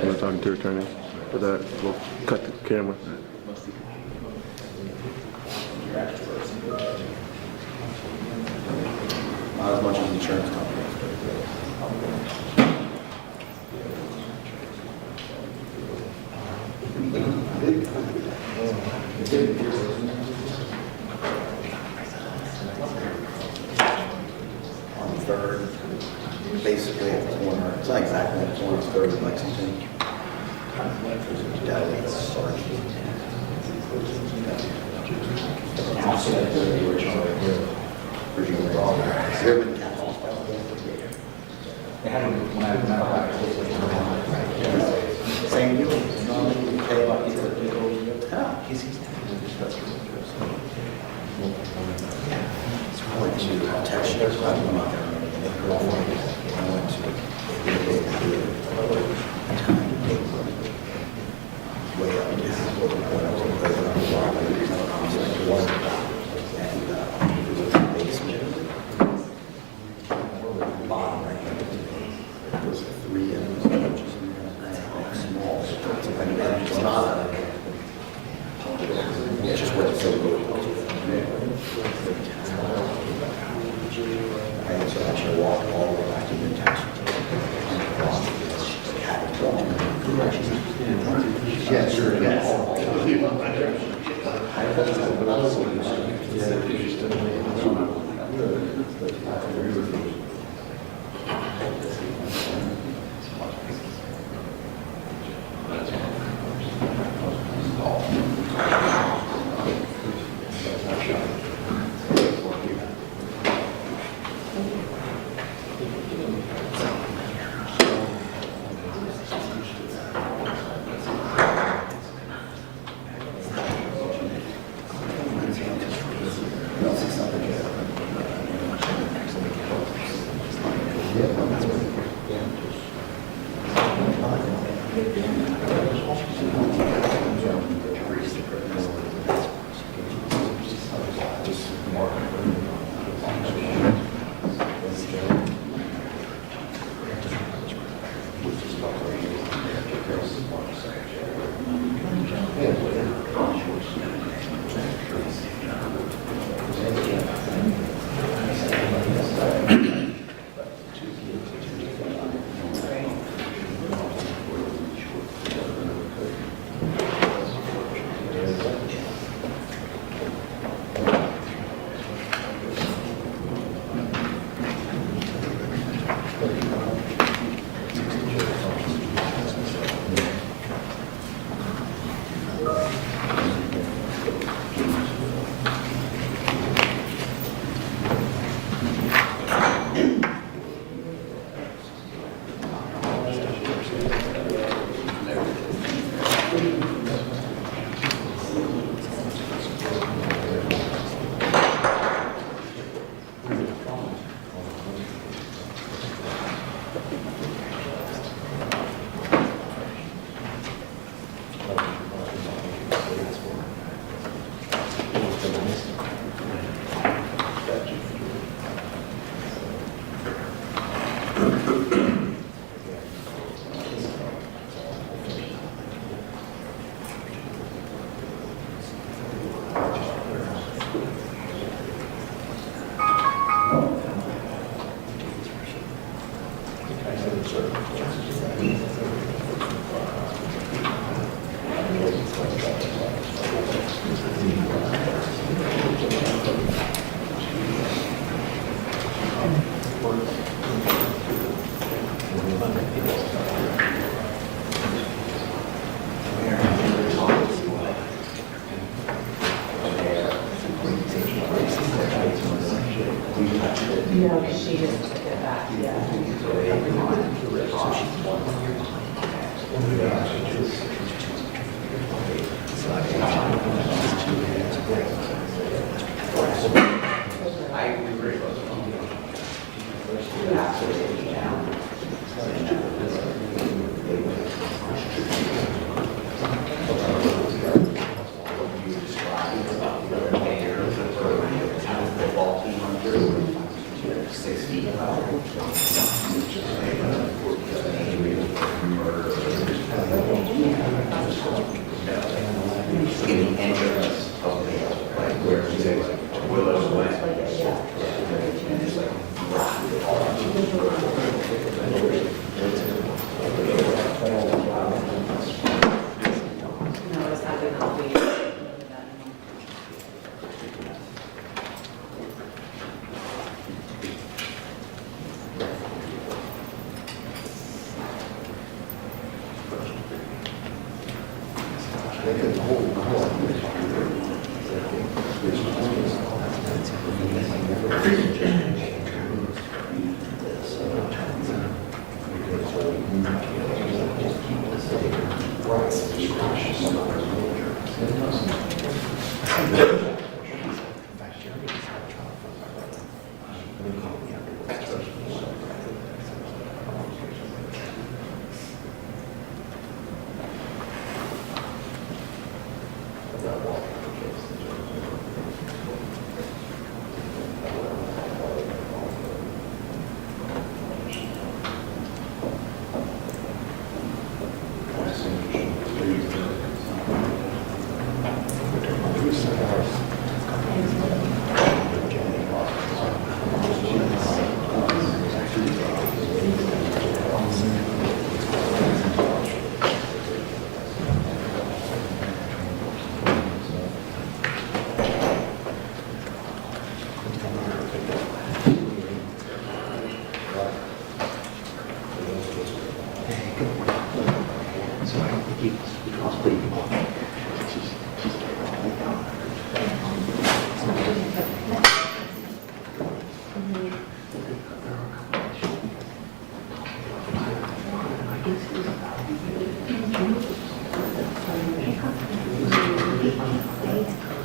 I'm not talking to attorney. For that, we'll cut the camera. Not as much as insurance companies. On Third, basically at the corner, it's not exactly at the corner, it's Third and Lexington. Deli, sorry. Same deal. I went to Texas. I went to way up. Yeah, sure.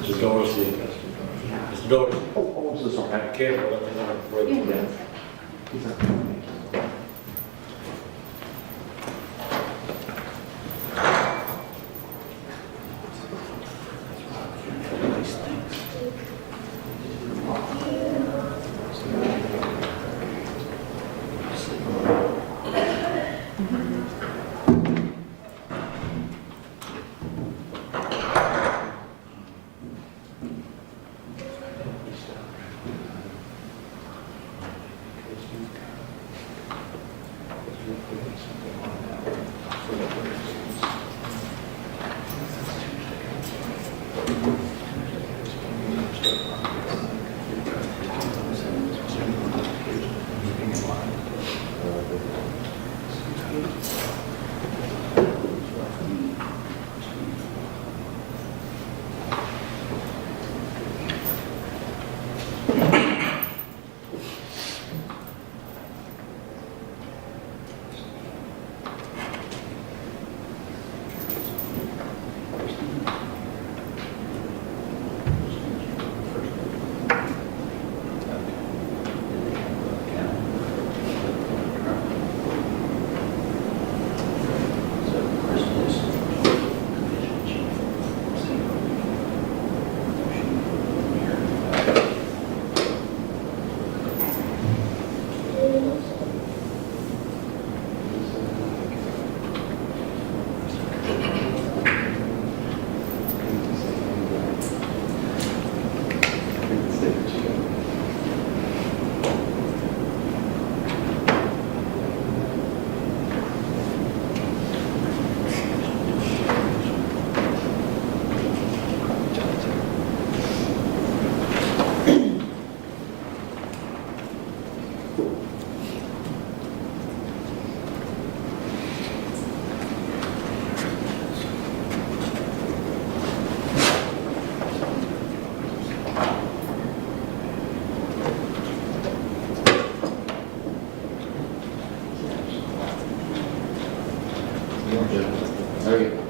Mr. Dorsey. Mr. Dorsey. Oh, I'm so sorry. Careful, let me know where the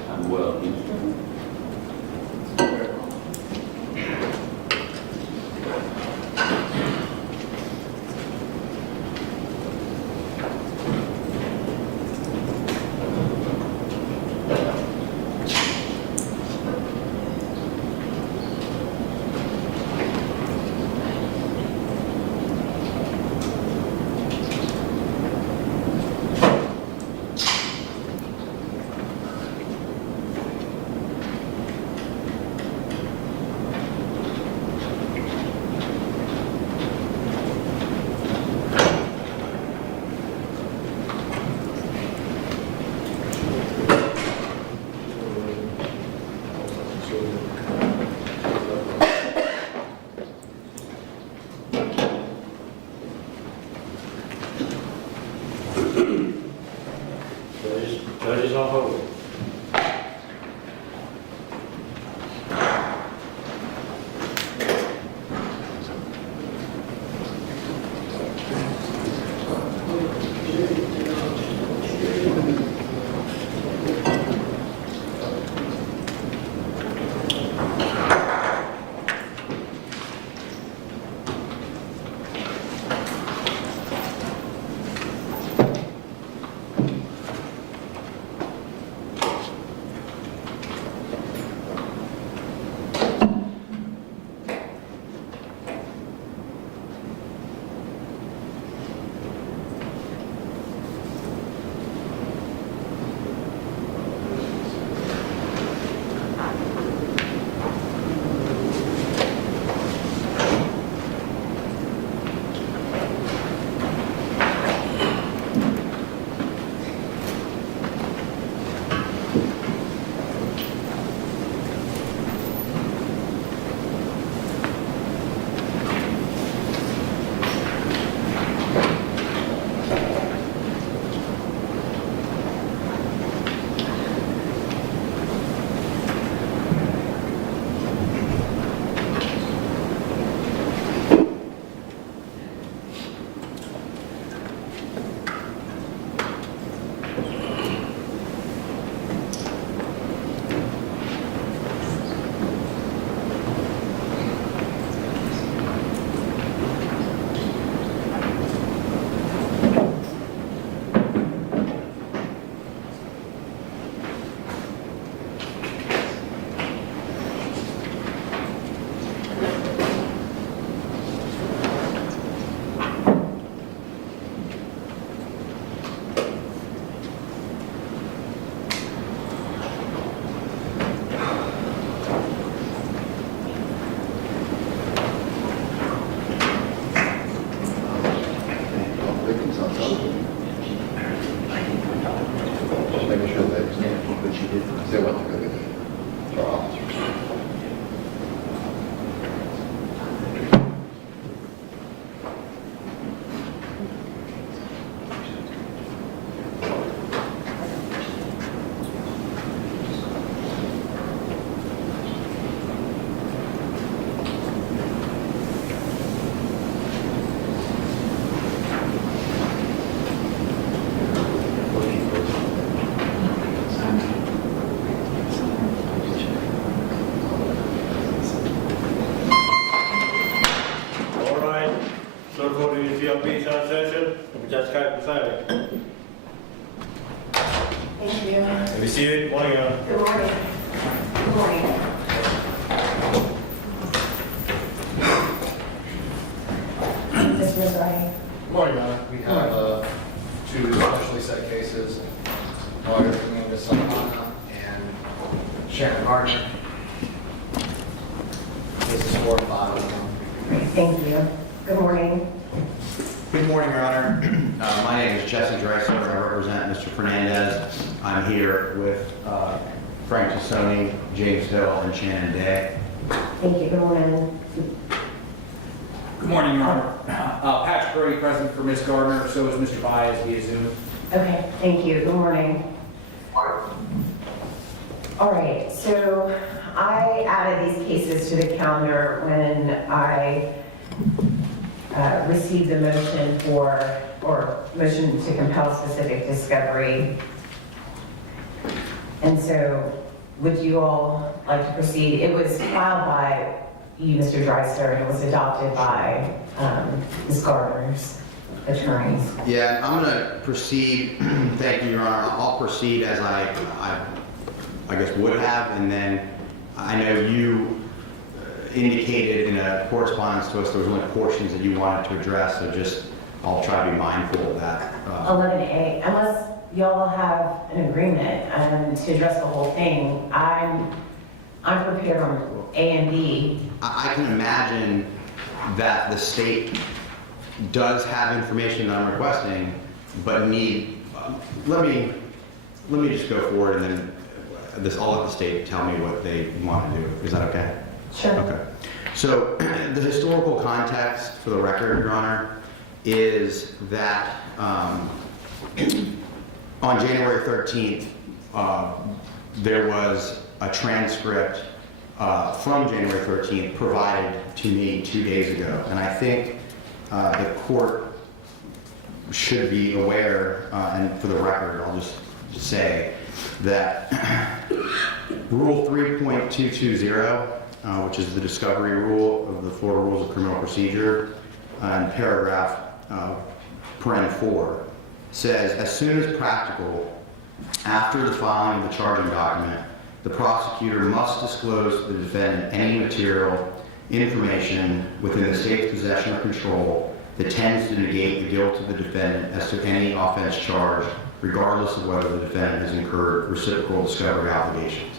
I'm well. Judges on hold. Beach on session. We just got decided. Thank you. Have you seen it? Morning, Good morning. Good morning. Ms. Rosari. Morning, Your Honor. We have two specially set cases, lawyers Amanda Salvana and Shannon Martin. This is 4 and 5 of them. Great, thank you. Good morning. Good morning, Your Honor. My name is Jesse Dreisler. I represent Mr. Fernandez. I'm here with Frank Tassoni, James Hill, and Shannon Day. Thank you. Good morning. Good morning, Your Honor. Patrick Brody present for Ms. Gardner, so is Mr. Baez via Zoom. Okay, thank you. Good morning. All right, so I added these cases to the calendar when I received the motion motion to compel specific discovery. And so would you all like to proceed? It was filed by you, Mr. Dreisler, and it was adopted by Ms. Gardner's attorneys. Yeah, I'm going to proceed. Thank you, Your Honor. I'll proceed as I guess would have, and then I know you indicated in a correspondence to us there was only portions that you wanted to address, so just I'll try to be mindful of that. 11A, unless y'all have an agreement to address the whole thing, I'm prepared on A and B. I can imagine that the state does have information that I'm requesting, but let me just go forward and then I'll let the state tell me what they want to do. Is that okay? Sure. Okay. So the historical context for the record, Your Honor, is that on January 13th, there was a transcript from January 13th provided to me 2 days ago. And I think the court should be aware, and for the record, I'll just say that Rule 3.220, which is the discovery rule of the Florida Rules of Criminal Procedure, in paragraph paren 4, says, as soon as practical, after the filing of the charging document, the prosecutor must disclose to the defendant any material, information within the state's possession or control that tends to negate the guilt of the defendant as to any offense charged, regardless of whether the defendant has incurred reciprocal discovery obligations.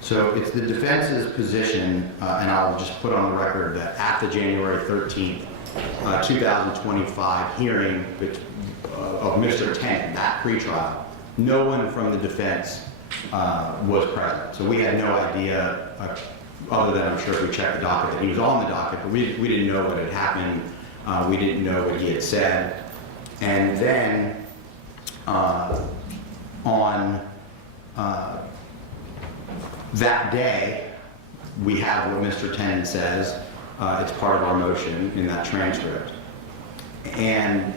So it's the defense's position, and I'll just put on the record that at the January 13th, 2025 hearing of Mr. Tenon, that pretrial, no one from the defense was present. So we had no idea, other than I'm sure if we checked the docket, that he was on the docket, but we didn't know what had happened. We didn't know what he had said. And then on that day, we have what Mr. Tenon says. It's part of our motion in that transcript. And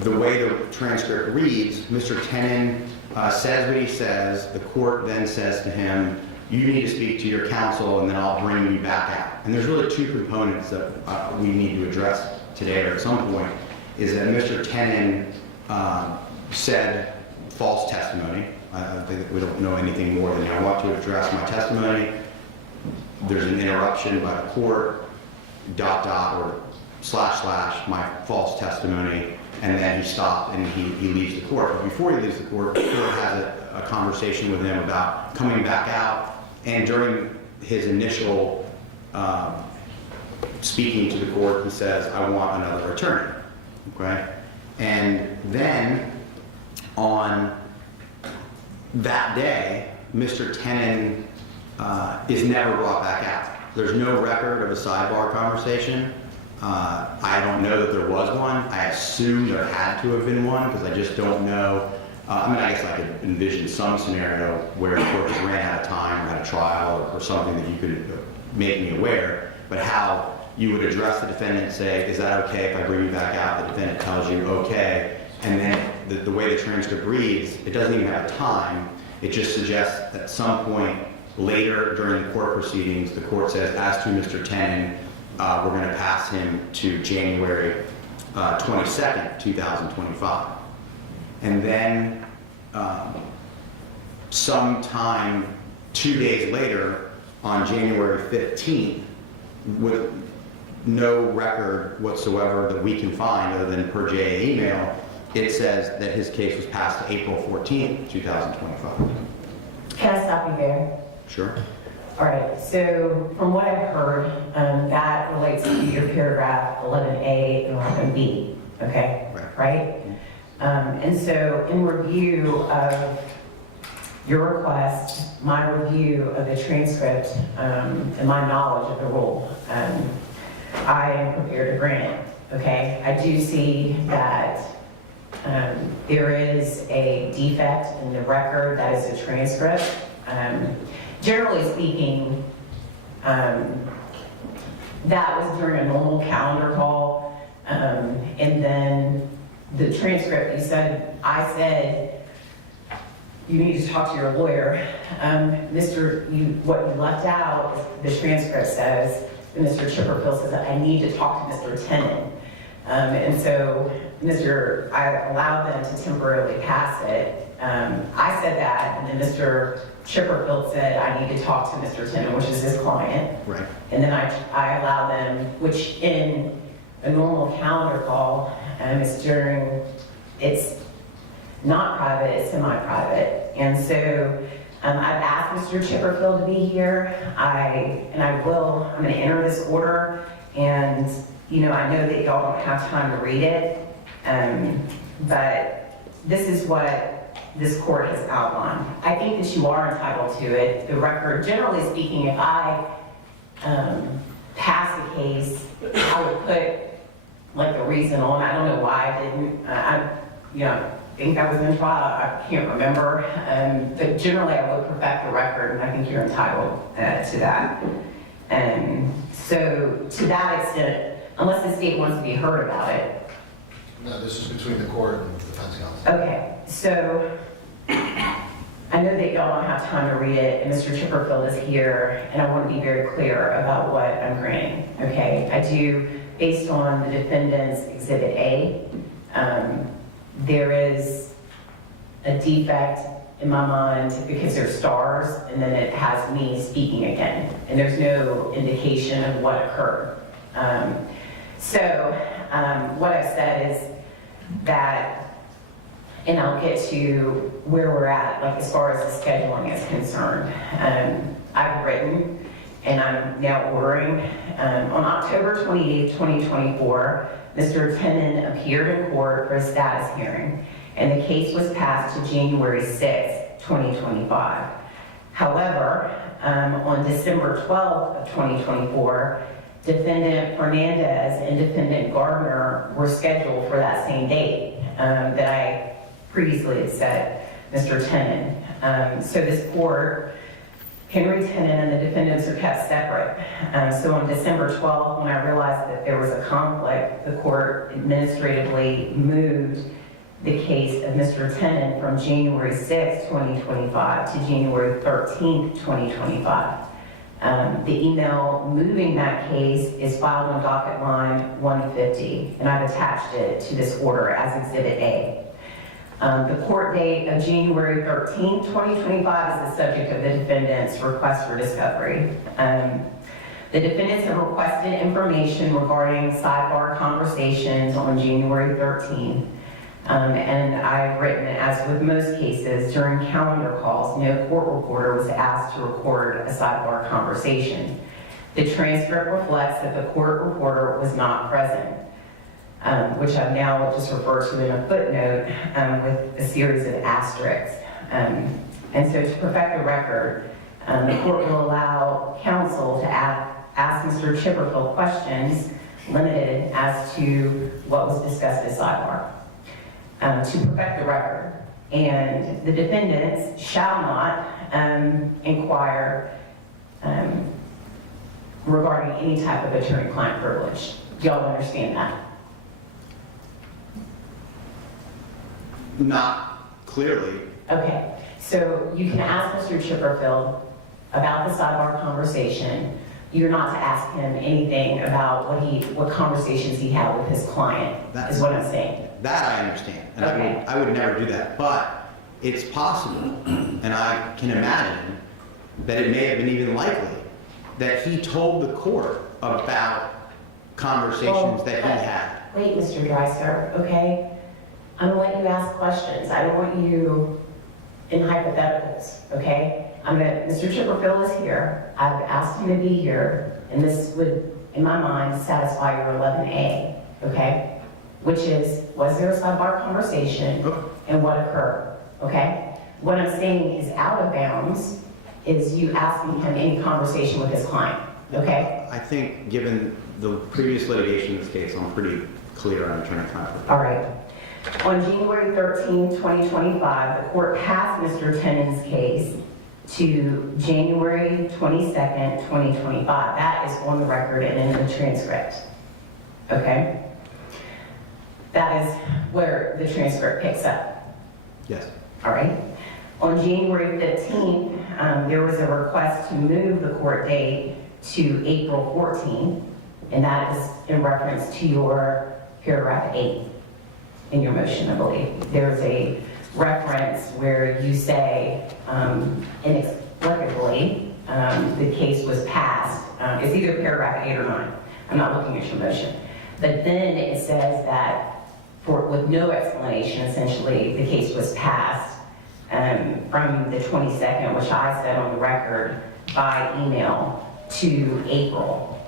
the way the transcript reads, Mr. Tenon says what he says. The court then says to him, you need to speak to your counsel and then I'll bring you back out. And there's really two components that we need to address today or at some point, is that Mr. Tenon said false testimony. I think we don't know anything more than I want to address my testimony. There's an interruption by the court, ... or / my false testimony, and then he stopped and he leaves the court. But before he leaves the court has a conversation with him about coming back out, and during his initial speaking to the court, he says, I want another attorney, okay? And then on that day, Mr. Tenon is never brought back out. There's no record of a sidebar conversation. I don't know that there was one. I assume there had to have been one because I just don't know. I guess I could envision some scenario where the court just ran out of time or had a trial or something that you could make me aware, but how you would address the defendant and say, is that okay if I bring you back out? The defendant tells you, okay. And then the way the transcript reads, it doesn't even have a time. It just suggests that at some point later during the court proceedings, the court says, as to Mr. Tenon, we're going to pass him to January 22nd, 2025. And then sometime 2 days later, on January 15th, with no record whatsoever that we can find other than per JA email, it says that his case was passed to April 14th, 2025. Can I stop you there? Sure. All right, so from what I've heard, that relates to your paragraph 11A and 11B, okay? Right? And so in review of your request, my review of the transcript, and my knowledge of the rule, I am prepared to grant it, okay? I do see that there is a defect in the record, that is a transcript. Generally speaking, that was during a normal calendar call, and then the transcript, I said, you need to talk to your lawyer. What you left out, the transcript says, and Mr. Chipperfield says, I need to talk to Mr. Tenon. And so I allowed them to temporarily pass it. I said that, and then Mr. Chipperfield said, I need to talk to Mr. Tenon, which is his client. Right. And then I allow them, which in a normal calendar call, it's not private, it's semi-private. And so I've asked Mr. Chipperfield to be here. I'm going to enter this order, and I know that y'all don't have time to read it, but this is what this court has outlined. I think that you are entitled to it. The record, generally speaking, if I pass the case, I would put like the reason on. I don't know why I didn't. I think I was in trial. I can't remember. But generally, I would perfect the record, and I think you're entitled to that. So to that extent, unless the state wants to be heard about it. No, this is between the court and the defense counsel. Okay, so I know that y'all don't have time to read it, and Mr. Chipperfield is here, and I want to be very clear about what I'm granting, okay? I do, based on the defendant's Exhibit A, there is a defect in my mind because there's stars, and then it has me speaking again, and there's no indication of what occurred. What I've said is that, and I'll get to where we're at, like as far as the scheduling is concerned. I've written, and I'm now ordering. On October 28, 2024, Mr. Tenon appeared in court for a status hearing, and the case was passed to January 6, 2025. However, on December 12th of 2024, Defendant Fernandez and Defendant Gardner were scheduled for that same date that I previously had said, Mr. Tenon. So this court, Henry Tenon and the defendants are kept separate. So on December 12th, when I realized that there was a conflict, the court administratively moved the case of Mr. Tenon from January 6, 2025 to January 13th, 2025. The email moving that case is filed on docket line 150, and I've attached it to this order as Exhibit A. The court date of January 13, 2025 is the subject of the defendant's request for discovery. The defendants have requested information regarding sidebar conversations on January 13. And I've written, as with most cases, during calendar calls, no court reporter was asked to record a sidebar conversation. The transcript reflects that the court reporter was not present, which I've now just referred to in a footnote with a series of asterisks. And so to perfect the record, the court will allow counsel to ask Mr. Chipperfield questions limited as to what was discussed at sidebar. To perfect the record, and the defendants shall not inquire regarding any type of attorney-client privilege. Do y'all understand that? Not clearly. Okay, so you can ask Mr. Chipperfield about the sidebar conversation, you're not to ask him anything about what conversations he had with his client, is what I'm saying. That I understand, and Okay. I would never do that, but it's possible, and I can imagine that it may have been even likely that he told the court about conversations that he had. Wait, Mr. Dreiser, okay? I'm gonna let you ask questions. I don't want you in hypotheticals, okay? Mr. Chipperfield is here. I've asked him to be here, and this would, in my mind, satisfy your 11A, okay? Which is, was there a sidebar conversation, and what occurred, okay? What I'm saying is out of bounds is you asking him any conversation with his client, okay? I think, given the previous litigation in this case, I'm pretty clear on attorney-client privilege. All right. On January 13, 2025, the court passed Mr. Tenon's case to January 22nd, 2025. That is on the record and in the transcript. Okay? That is where the transcript picks up. Yes. All right? On January 15th, there was a request to move the court date to April 14th, and that is in reference to your paragraph 8 in your motion, I believe. There's a reference where you say inexplicably the case was passed. It's either paragraph 8 or 9. I'm not looking at your motion. But then it says that with no explanation, essentially, the case was passed from the 22nd, which I said on the record, by email to April.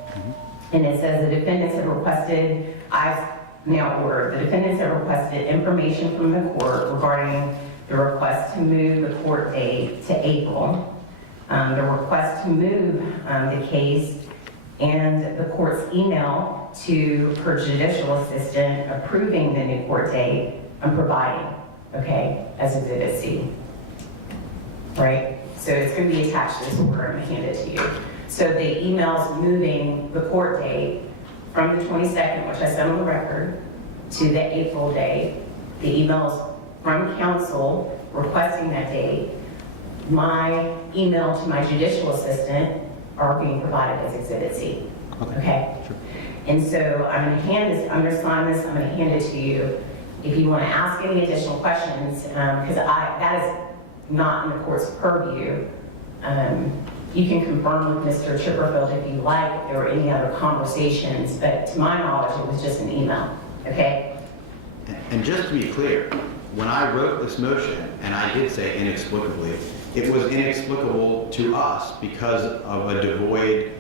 And it says the defendants have requested, I've now ordered, the defendants have requested information from the court regarding the request to move the court date to April, the request to move the case, and the court's email to her judicial assistant approving the new court date and providing, okay, as Exhibit C. Right? So it's going to be attached to this order. I'm going to hand it to you. So the emails moving the court date from the 22nd, which I sent on the record, to the April date, the emails from counsel requesting that date, my email to my judicial assistant are being provided as Exhibit C. Okay? Sure. And so I'm going to hand this, I'm going to sign this, I'm going to hand it to you. If you want to ask any additional questions, because that is not in the court's purview, you can confirm with Mr. Chipperfield if you like, if there were any other conversations, but to my knowledge, it was just an email, okay? And just to be clear, when I wrote this motion, and I did say inexplicably, it was inexplicable to us because of a devoid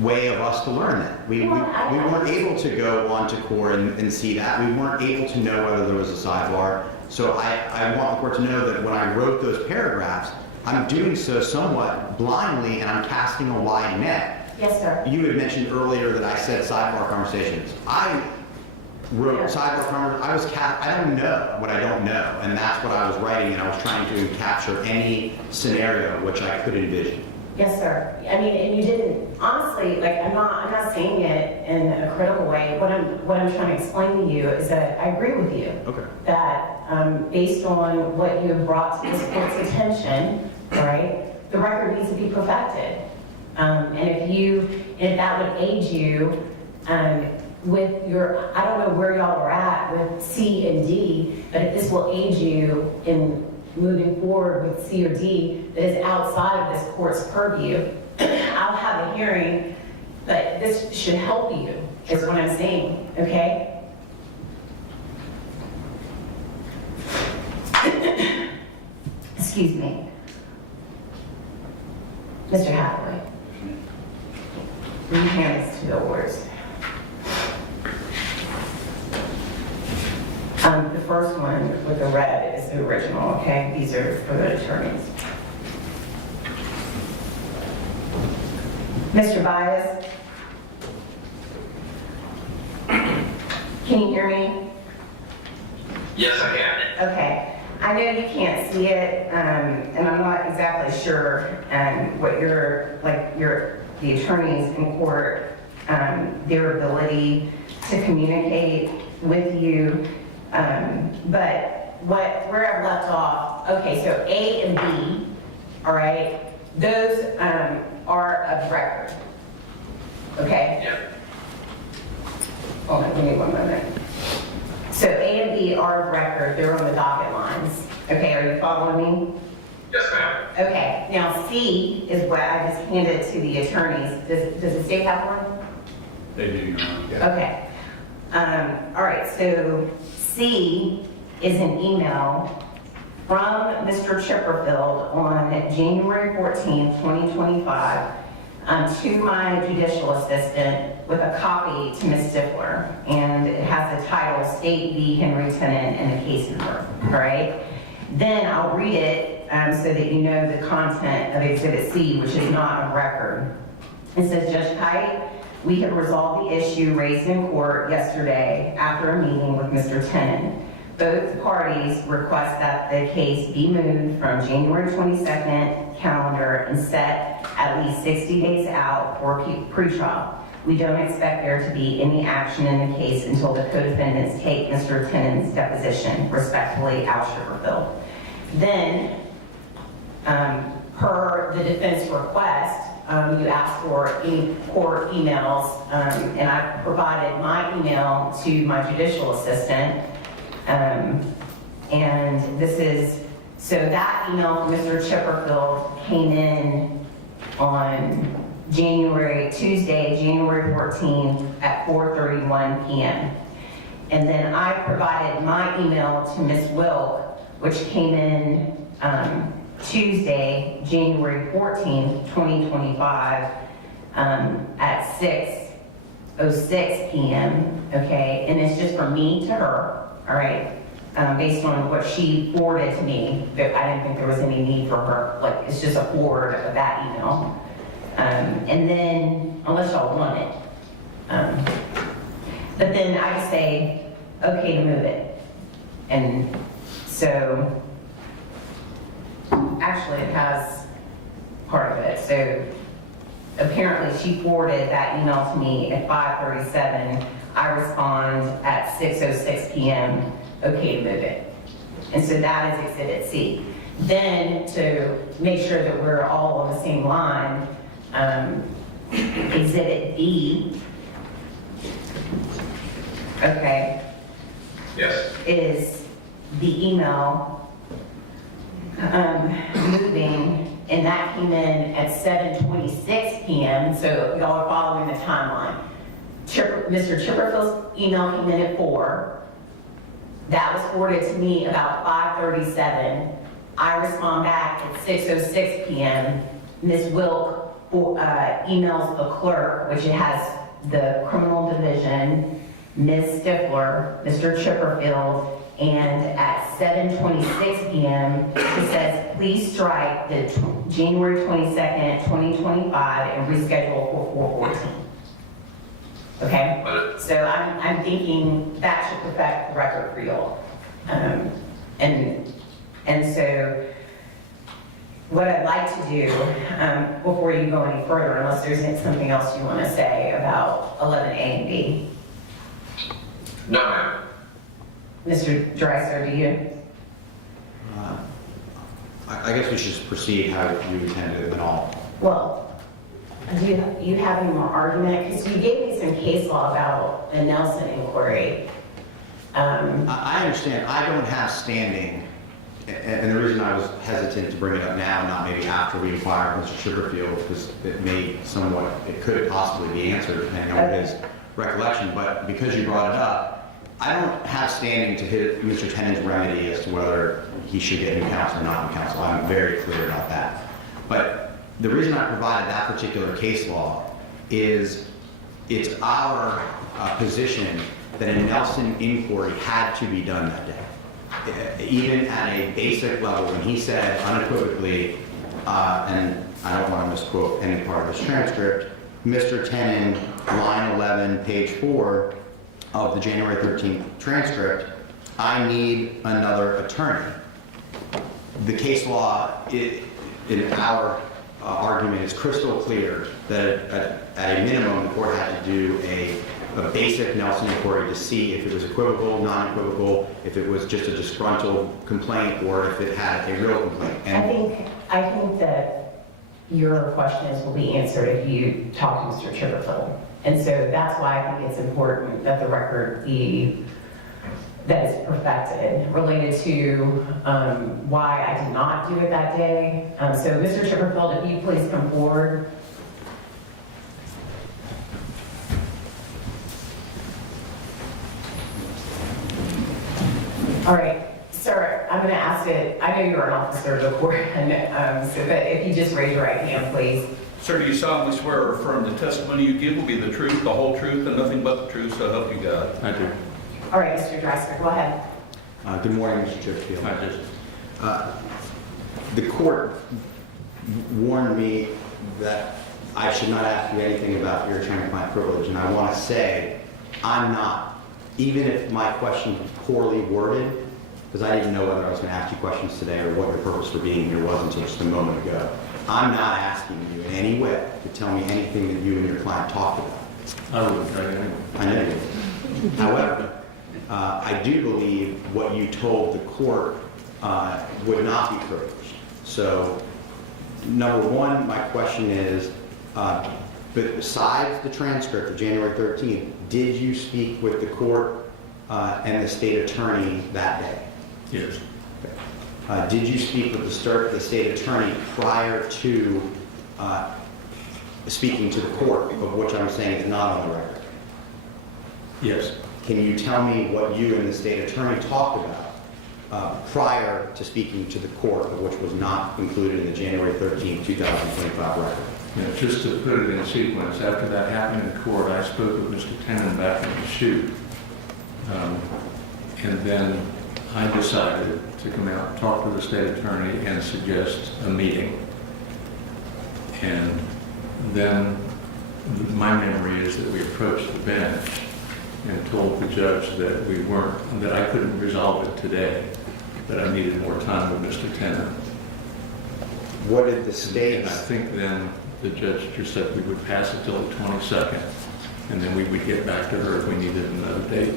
way of us to learn that. We weren't able to go onto court and see that. We weren't able to know whether there was a sidebar. So I want the court to know that when I wrote those paragraphs, I'm doing so somewhat blindly and I'm casting a wide net. Yes, sir. You had mentioned earlier that I said sidebar conversations. I wrote sidebar conversations. I don't know what I don't know, and that's what I was writing, and I was trying to capture any scenario which I could envision. Yes, sir. I mean, and you didn't, honestly, like, I'm not saying it in a critical way. What I'm trying to explain to you is that I agree with you. Okay. That based on what you have brought to this court's attention, right, the record needs to be perfected. And if that would aid you with your, I don't know where y'all are at with C and D, but if this will aid you in moving forward with C or D that is outside of this court's purview, I'll have a hearing, but this should help you, is what I'm saying, okay? Excuse me. Mr. Hathaway, will you hand this to the orders? The first one with the red is the original, okay? These are for the attorneys. Mr. Bias? Can you hear me? Yes, I can. Okay. I know you can't see it, and I'm not exactly sure what the attorneys in court, their ability to communicate with you. But where I've left off, okay, so A and B, all right, those are of record. Okay? Yep. Hold on, give me one moment. So A and B are of record, they're on the docket lines. Okay, are you following me? Yes, ma'am. Okay, now C is what I just handed to the attorneys. Does the state have one? They do, Your Honor. Okay. All right, so C is an email from Mr. Chipperfield on January 14th, 2025, to my judicial assistant with a copy to Ms. Stifler. And it has the title, State v. Henry Tenon and the case number, all right? Then I'll read it so that you know the content of Exhibit C, which is not on record. It says, Judge Kite, we have resolved the issue raised in court yesterday after a meeting with Mr. Tenon. Both parties request that the case be moved from January 22nd calendar and set at least 60 days out for pretrial. We don't expect there to be any action in the case until the co-defendants take Mr. Tenon's deposition. Respectfully, Al Chipperfield. Then, per the defense request, you asked for any court emails, and I provided my email to my judicial assistant. And this is, so that email from Mr. Chipperfield came in on Tuesday, January 14th at 4:31 p.m. And then I provided my email to Ms. Wilk, which came in Tuesday, January 14th, 2025, at 6:06 p.m., okay? And it's just from me to her, all right? Based on what she forwarded to me, but I didn't think there was any need for her, like, it's just a forward of that email. And then, unless y'all want it. But then I just say, okay to move it. And so, actually it has part of it. So apparently she forwarded that email to me at 5:37. I respond at 6:06 p.m., okay to move it. And so that is Exhibit C. Then to make sure that we're all on the same line, Exhibit B, okay, Yes. is the email moving, and that came in at 7:26 p.m., so y'all are following the timeline. Mr. Chipperfield's email came in at 4. That was forwarded to me about 5:37. I respond back at 6:06 p.m. Ms. Wilk emails the clerk, which it has the criminal division, Ms. Stifler, Mr. Chipperfield, and at 7:26 p.m. she says, please strike the January 22nd, 2025 and reschedule for 4:14. Okay? So I'm thinking that should perfect the record for y'all. And so what I'd like to do, before you go any further, unless there's something else you want to say about 11A and B. No, ma'am. Mr. Dreiser, do you? I guess we should just proceed how you intended and all. Well, do you have any more argument? Because you gave me some case law about the Nelson inquiry. I understand. I don't have standing, and the reason I was hesitant to bring it up now, not maybe after we inquired Mr. Chipperfield, because it could possibly be answered depending on his recollection, but because you brought it up, I don't have standing to hit Mr. Tenon's remedy as to whether he should get new counsel or not new counsel. I'm very clear about that. But the reason I provided that particular case law is it's our position that a Nelson inquiry had to be done that day. Even at a basic level, when he said unequivocally, and I don't want to misquote any part of this transcript, Mr. Tenon, line 11, page 4 of the January 13th transcript, I need another attorney. The case law, in our argument, is crystal clear that at a minimum, the court had to do a basic Nelson inquiry to see if it was equivocal, non-equivocal, if it was just a disgruntled complaint, or if it had a real complaint. I think that your questions will be answered if you talk to Mr. Chipperfield. And so that's why I think it's important that the record be, that is perfected, related to why I did not do it that day. So Mr. Chipperfield, if you please come forward. All right, sir, I'm going to ask it, I know you're an officer of the court, so but if you just raise your right hand, please. Sir, do you solemnly swear or affirm the testimony you give will be the truth, the whole truth, and nothing but the truth, so help you God? I do. All right, Mr. Dreisker, go ahead. Good morning, Mr. Chipfield. I just, The court warned me that I should not ask you anything about your attorney-client privilege, and I want to say I'm not, even if my question was poorly worded, because I didn't know whether I was going to ask you questions today or what your purpose for being here was until just a moment ago. I'm not asking you in any way to tell me anything that you and your client talked about. I wouldn't try anyway. I know you would. However, I do believe what you told the court would not be privileged. So, number one, my question is, but besides the transcript of January 13th, did you speak with the court and the state attorney that day? Yes. Did you speak with the state attorney prior to speaking to the court, of which I'm saying is not on the record? Yes. Can you tell me what you and the state attorney talked about prior to speaking to the court, of which was not included in the January 13, 2025 record? You know, just to put it in sequence, after that happened in court, I spoke with Mr. Tenon back in the chute. And then I decided to come out, talk to the state attorney, and suggest a meeting. And then my memory is that we approached the bench and told the judge that we weren't, that I couldn't resolve it today, that I needed more time with Mr. Tenon. What did the state... And I think then the judge just said we would pass it till the 22nd, and then we would get back to her if we needed another date.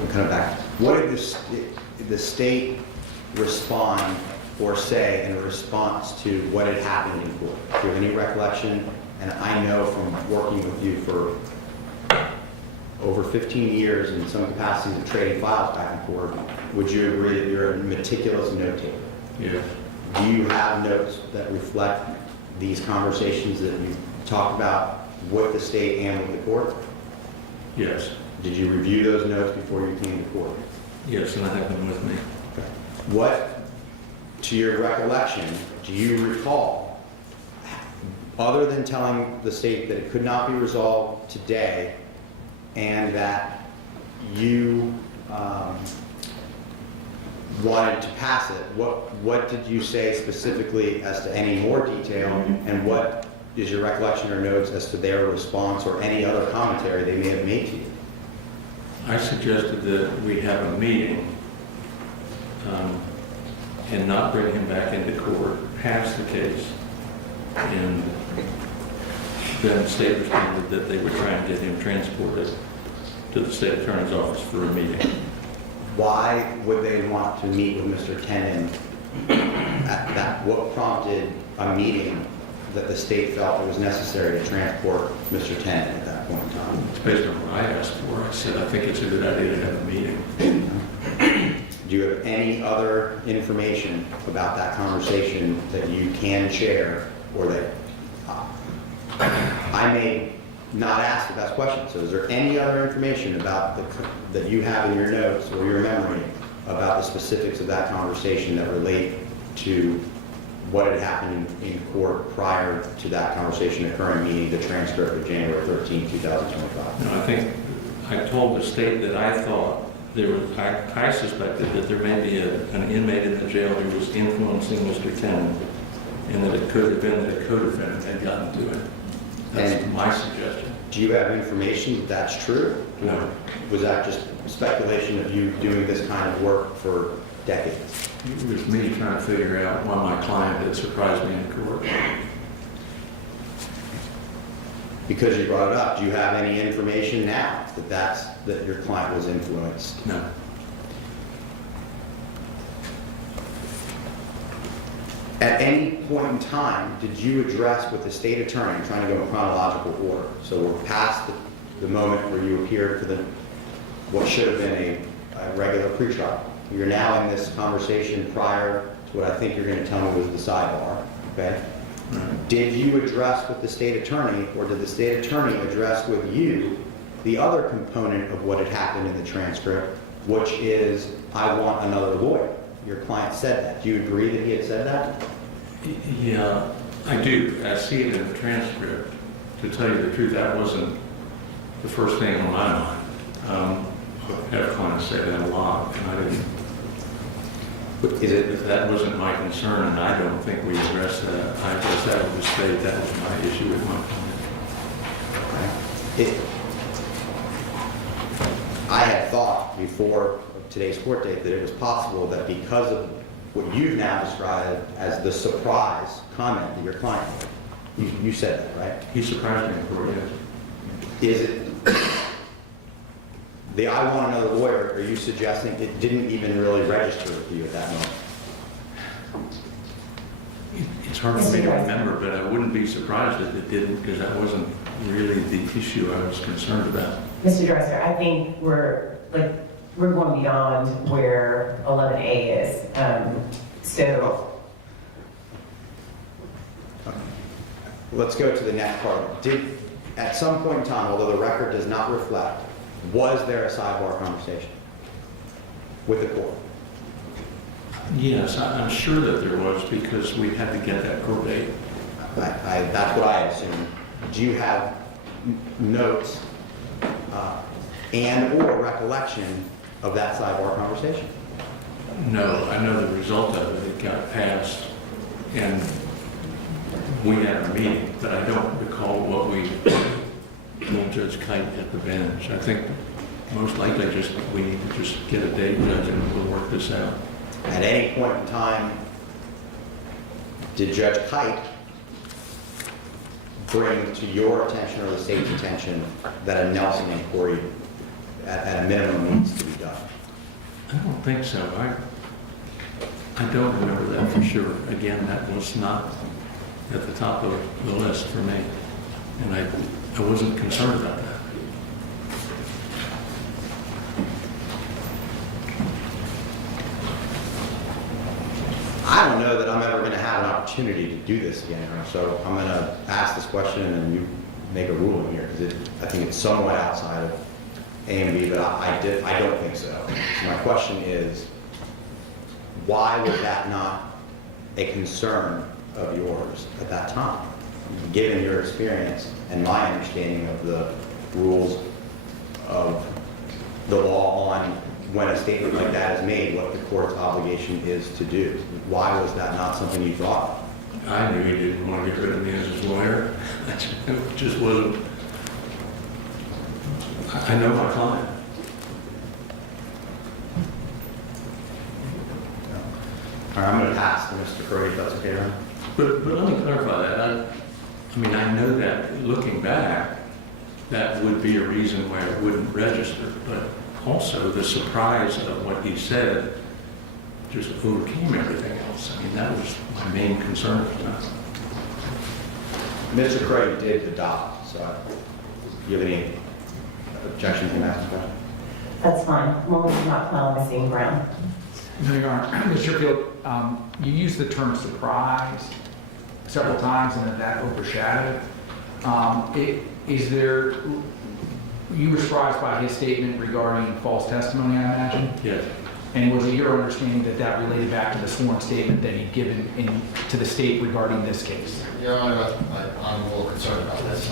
I'm kind of back. What did the state respond or say in response to what had happened in court? Do you have any recollection? And I know from working with you for over 15 years in some capacities of trading files back and forth, would you agree that you're a meticulous note taker? Yeah. Do you have notes that reflect these conversations that you talked about with the state and with the court? Yes. Did you review those notes before you came to court? Yes, and I have them with me. Okay. What, to your recollection, do you recall, other than telling the state that it could not be resolved today and that you wanted to pass it, what did you say specifically as to any more detail, and what is your recollection or notes as to their response or any other commentary they may have made to you? I suggested that we have a meeting and not bring him back into court, pass the case, and then the state responded that they would try and get him transported to the state attorney's office for a meeting. Why would they want to meet with Mr. Tenon at that? What prompted a meeting that the state felt it was necessary to transport Mr. Tenon at that point in time? It's based on what I asked for. I said, I think it's a good idea to have a meeting. Do you have any other information about that conversation that you can share, or that I may not ask the best question? So is there any other information about that you have in your notes or your memory about the specifics of that conversation that relate to what had happened in court prior to that conversation occurring, meaning the transcript of January 13, 2025? No, I think I told the state that I thought I suspected that there may be an inmate in the jail who was influencing Mr. Tenon, and that it could have been that a co-defendant had gotten to it. That's my suggestion. Do you have information that that's true? No. Was that just speculation of you doing this kind of work for decades? It was me trying to figure out why my client had surprised me in court. Because you brought it up, do you have any information now that your client was influenced? No. At any point in time, did you address with the state attorney, I'm trying to go in chronological order, so we're past the moment where you appeared for what should have been a regular pretrial. You're now in this conversation prior to what I think you're going to tell me was the sidebar, okay? Did you address with the state attorney, or did the state attorney address with you the other component of what had happened in the transcript, which is, I want another lawyer? Your client said that. Do you agree that he had said that? Yeah, I do. I see it in the transcript. To tell you the truth, that wasn't the first thing on my mind. I've had clients say that a lot, and I didn't. That wasn't my concern, and I don't think we addressed that. I addressed that with the state. That was my issue with my client. I had thought before today's court date that it was possible that because of what you've now described as the surprise comment that your client made, you said that, right? He surprised me for it. Is it the I want another lawyer, are you suggesting it didn't even really register with you at that moment? It's hard for me to remember, but I wouldn't be surprised if it didn't, because that wasn't really the issue I was concerned about. Mr. Dresser, I think we're going beyond where 11A is. So Let's go to the next part. At some point in time, although the record does not reflect, was there a sidebar conversation with the court? Yes, I'm sure that there was, because we had to get that court date. That's what I assume. Do you have notes and or recollection of that sidebar conversation? No, I know the result of it. It got passed, and we had a meeting, but I don't recall what we told Judge Kite at the bench. I think most likely we need to just get a date, Judge, and we'll work this out. At any point in time, did Judge Kite bring to your attention or the state's attention that a Nelson inquiry at a minimum needs to be done? I don't think so. I don't remember that for sure. Again, that was not at the top of the list for me, and I wasn't concerned about that. I don't know that I'm ever going to have an opportunity to do this again, so I'm going to ask this question and then you make a ruling here, because I think it's somewhat outside of A and B, but I don't think so. So my question is, why was that not a concern of yours at that time, given your experience and my understanding of the rules of the law on when a statement like that is made, what the court's obligation is to do? Why was that not something you thought of? I knew he didn't want to get rid of me as his lawyer. It just wasn't. I know my client. All right, I'm going to pass to Mr. Curry, if that's okay, Ron. But let me clarify that. I mean, I know that looking back, that would be a reason why it wouldn't register, but also the surprise of what he said just overcame everything else. I mean, that was my main concern at the time. Mr. Curry did adopt, so do you have any objections to that question? that's fine. As long as it's not plowing the same ground. No, Your Honor. Mr. Field, you used the term surprise several times, and that overshadowed. You were surprised by his statement regarding false testimony, I imagine? Yes. And was it your understanding that that related back to the sworn statement that he'd given to the state regarding this case? Your Honor, I'm a little concerned about this.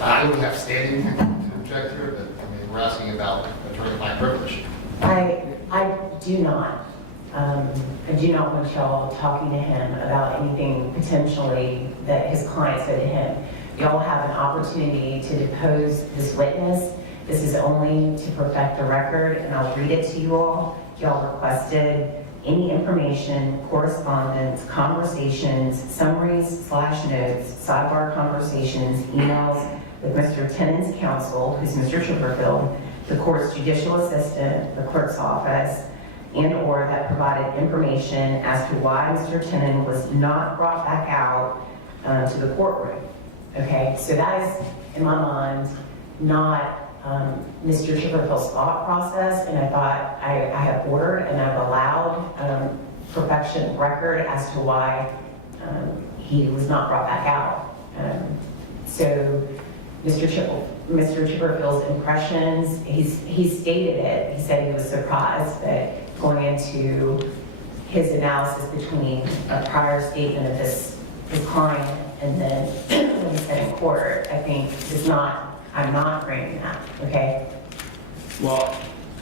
I don't have standing to object here, but I mean, we're asking about attorney-client privilege. I do not. I do not want y'all talking to him about anything potentially that his client said to him. Y'all have an opportunity to depose this witness. This is only to perfect the record, and I'll read it to you all. Y'all requested any information, correspondence, conversations, summaries / notes, sidebar conversations, emails with Mr. Tenon's counsel, who's Mr. Chipperfield, the court's judicial assistant, the clerk's office, and/or that provided information as to why Mr. Tenon was not brought back out to the courtroom. Okay, so that is, in my mind, not Mr. Chipperfield's thought process, and I thought I have ordered and I've allowed perfection record as to why he was not brought back out. So Mr. Chipperfield's impressions, he stated it. He said he was surprised that going into his analysis between a prior statement of his client and then when he said in court, I think is not, I'm not granting that, okay? Well,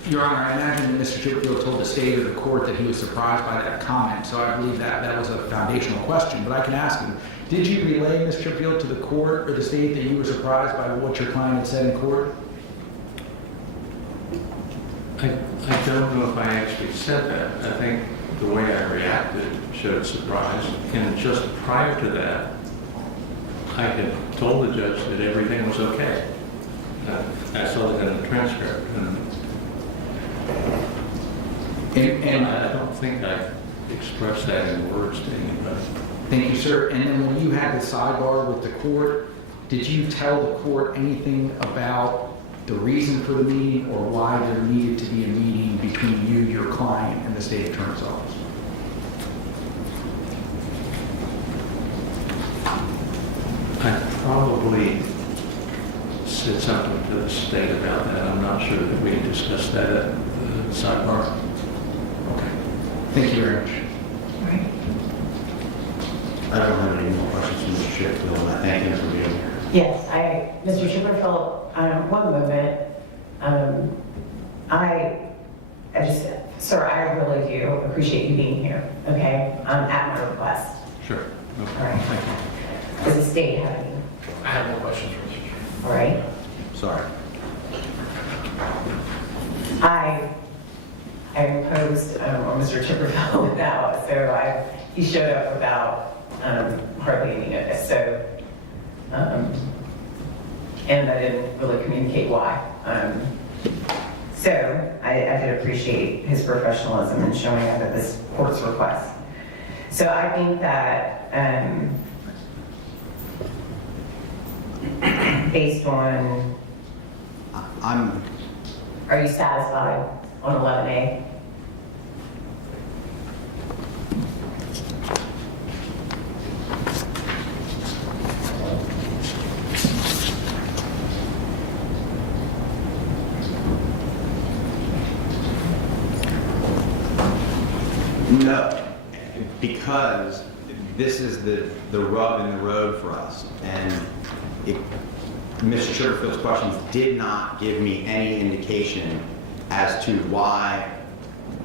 Your Honor, I imagine that Mr. Chipperfield told the state or the court that he was surprised by that comment, so I believe that that was a foundational question. But I can ask him, did you relay, Mr. Chipperfield, to the court or the state that you were surprised by what your client had said in court? I don't know if I actually said that. I think the way I reacted showed surprise. And just prior to that, I had told the judge that everything was okay. I saw that in the transcript. And I don't think I expressed that in words to anybody. Thank you, sir. And then when you had the sidebar with the court, did you tell the court anything about the reason for the meeting or why there needed to be a meeting between you, your client, and the state attorney's office? I probably said something to the state about that. I'm not sure that we discussed that at the sidebar. Okay. Thank you very much. Right. I don't have any more questions from Mr. Chipperfield, and I thank him for being here. Yes, Mr. Chipperfield, one moment. I just, sir, I really do appreciate you being here, okay? At my request. Sure. All Okay. right. Thank you. Does the state have any? I have no questions for Mr. Chairman. All right. Sorry. I imposed on Mr. Chipperfield without, so he showed up without hardly any notice. So, and I didn't really communicate why. So I did appreciate his professionalism in showing up at this court's request. So I think that based on, are you satisfied on 11A? No, because this is the rub in the road for us. And Mr. Chipperfield's questions did not give me any indication as to why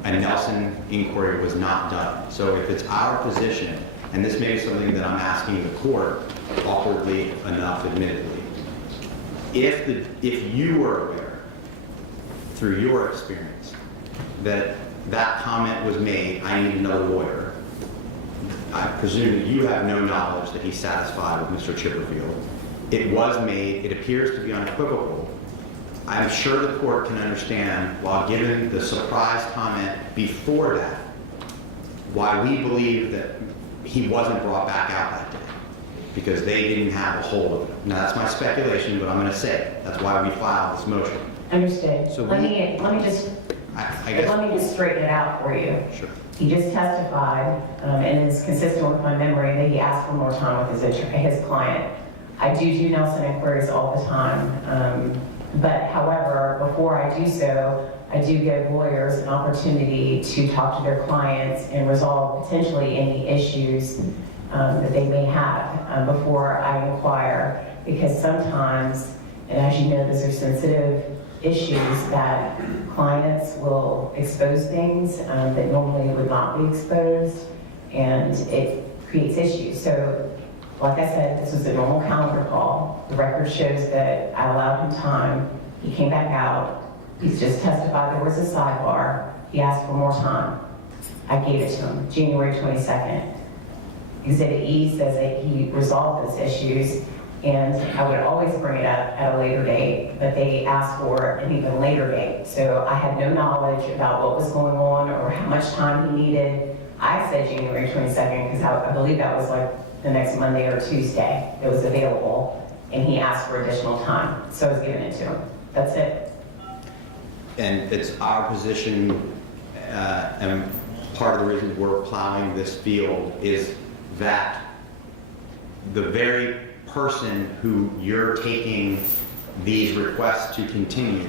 a Nelson inquiry was not done. So if it's our position, and this may be something that I'm asking the court, awkwardly enough, admittedly, if you were aware, through your experience, that that comment was made, I need another lawyer, I presume that you have no knowledge that he's satisfied with Mr. Chipperfield. It was made, it appears to be unequivocal. I'm sure the court can understand, while given the surprise comment before that, why we believe that he wasn't brought back out that day, because they didn't have a hold of him. Now that's my speculation, but I'm going to say it. That's why we filed this motion. Understood. So let me just I guess. let me just straighten it out for you. Sure. He just testified, and it's consistent with my memory, that he asked for more time with his client. I do Nelson inquiries all the time, but however, before I do so, I do give lawyers an opportunity to talk to their clients and resolve potentially any issues that they may have before I inquire, because sometimes, and as you know, those are sensitive issues, that clients will expose things that normally would not be exposed, and it creates issues. So, like I said, this was a normal calendar call. The record shows that I allowed him time. He came back out. He's just testified there was a sidebar. He asked for more time. I gave it to him, January 22nd. Exhibit E says that he resolved those issues. And I would always bring it up at a later date, but they asked for an even later date. So I had no knowledge about what was going on or how much time he needed. I said January 22nd because I believe that was like the next Monday or Tuesday it was available, and he asked for additional time, so I was giving it to him. That's it. And it's our position, and part of the reason we're plowing this field is that the very person who you're taking these requests to continue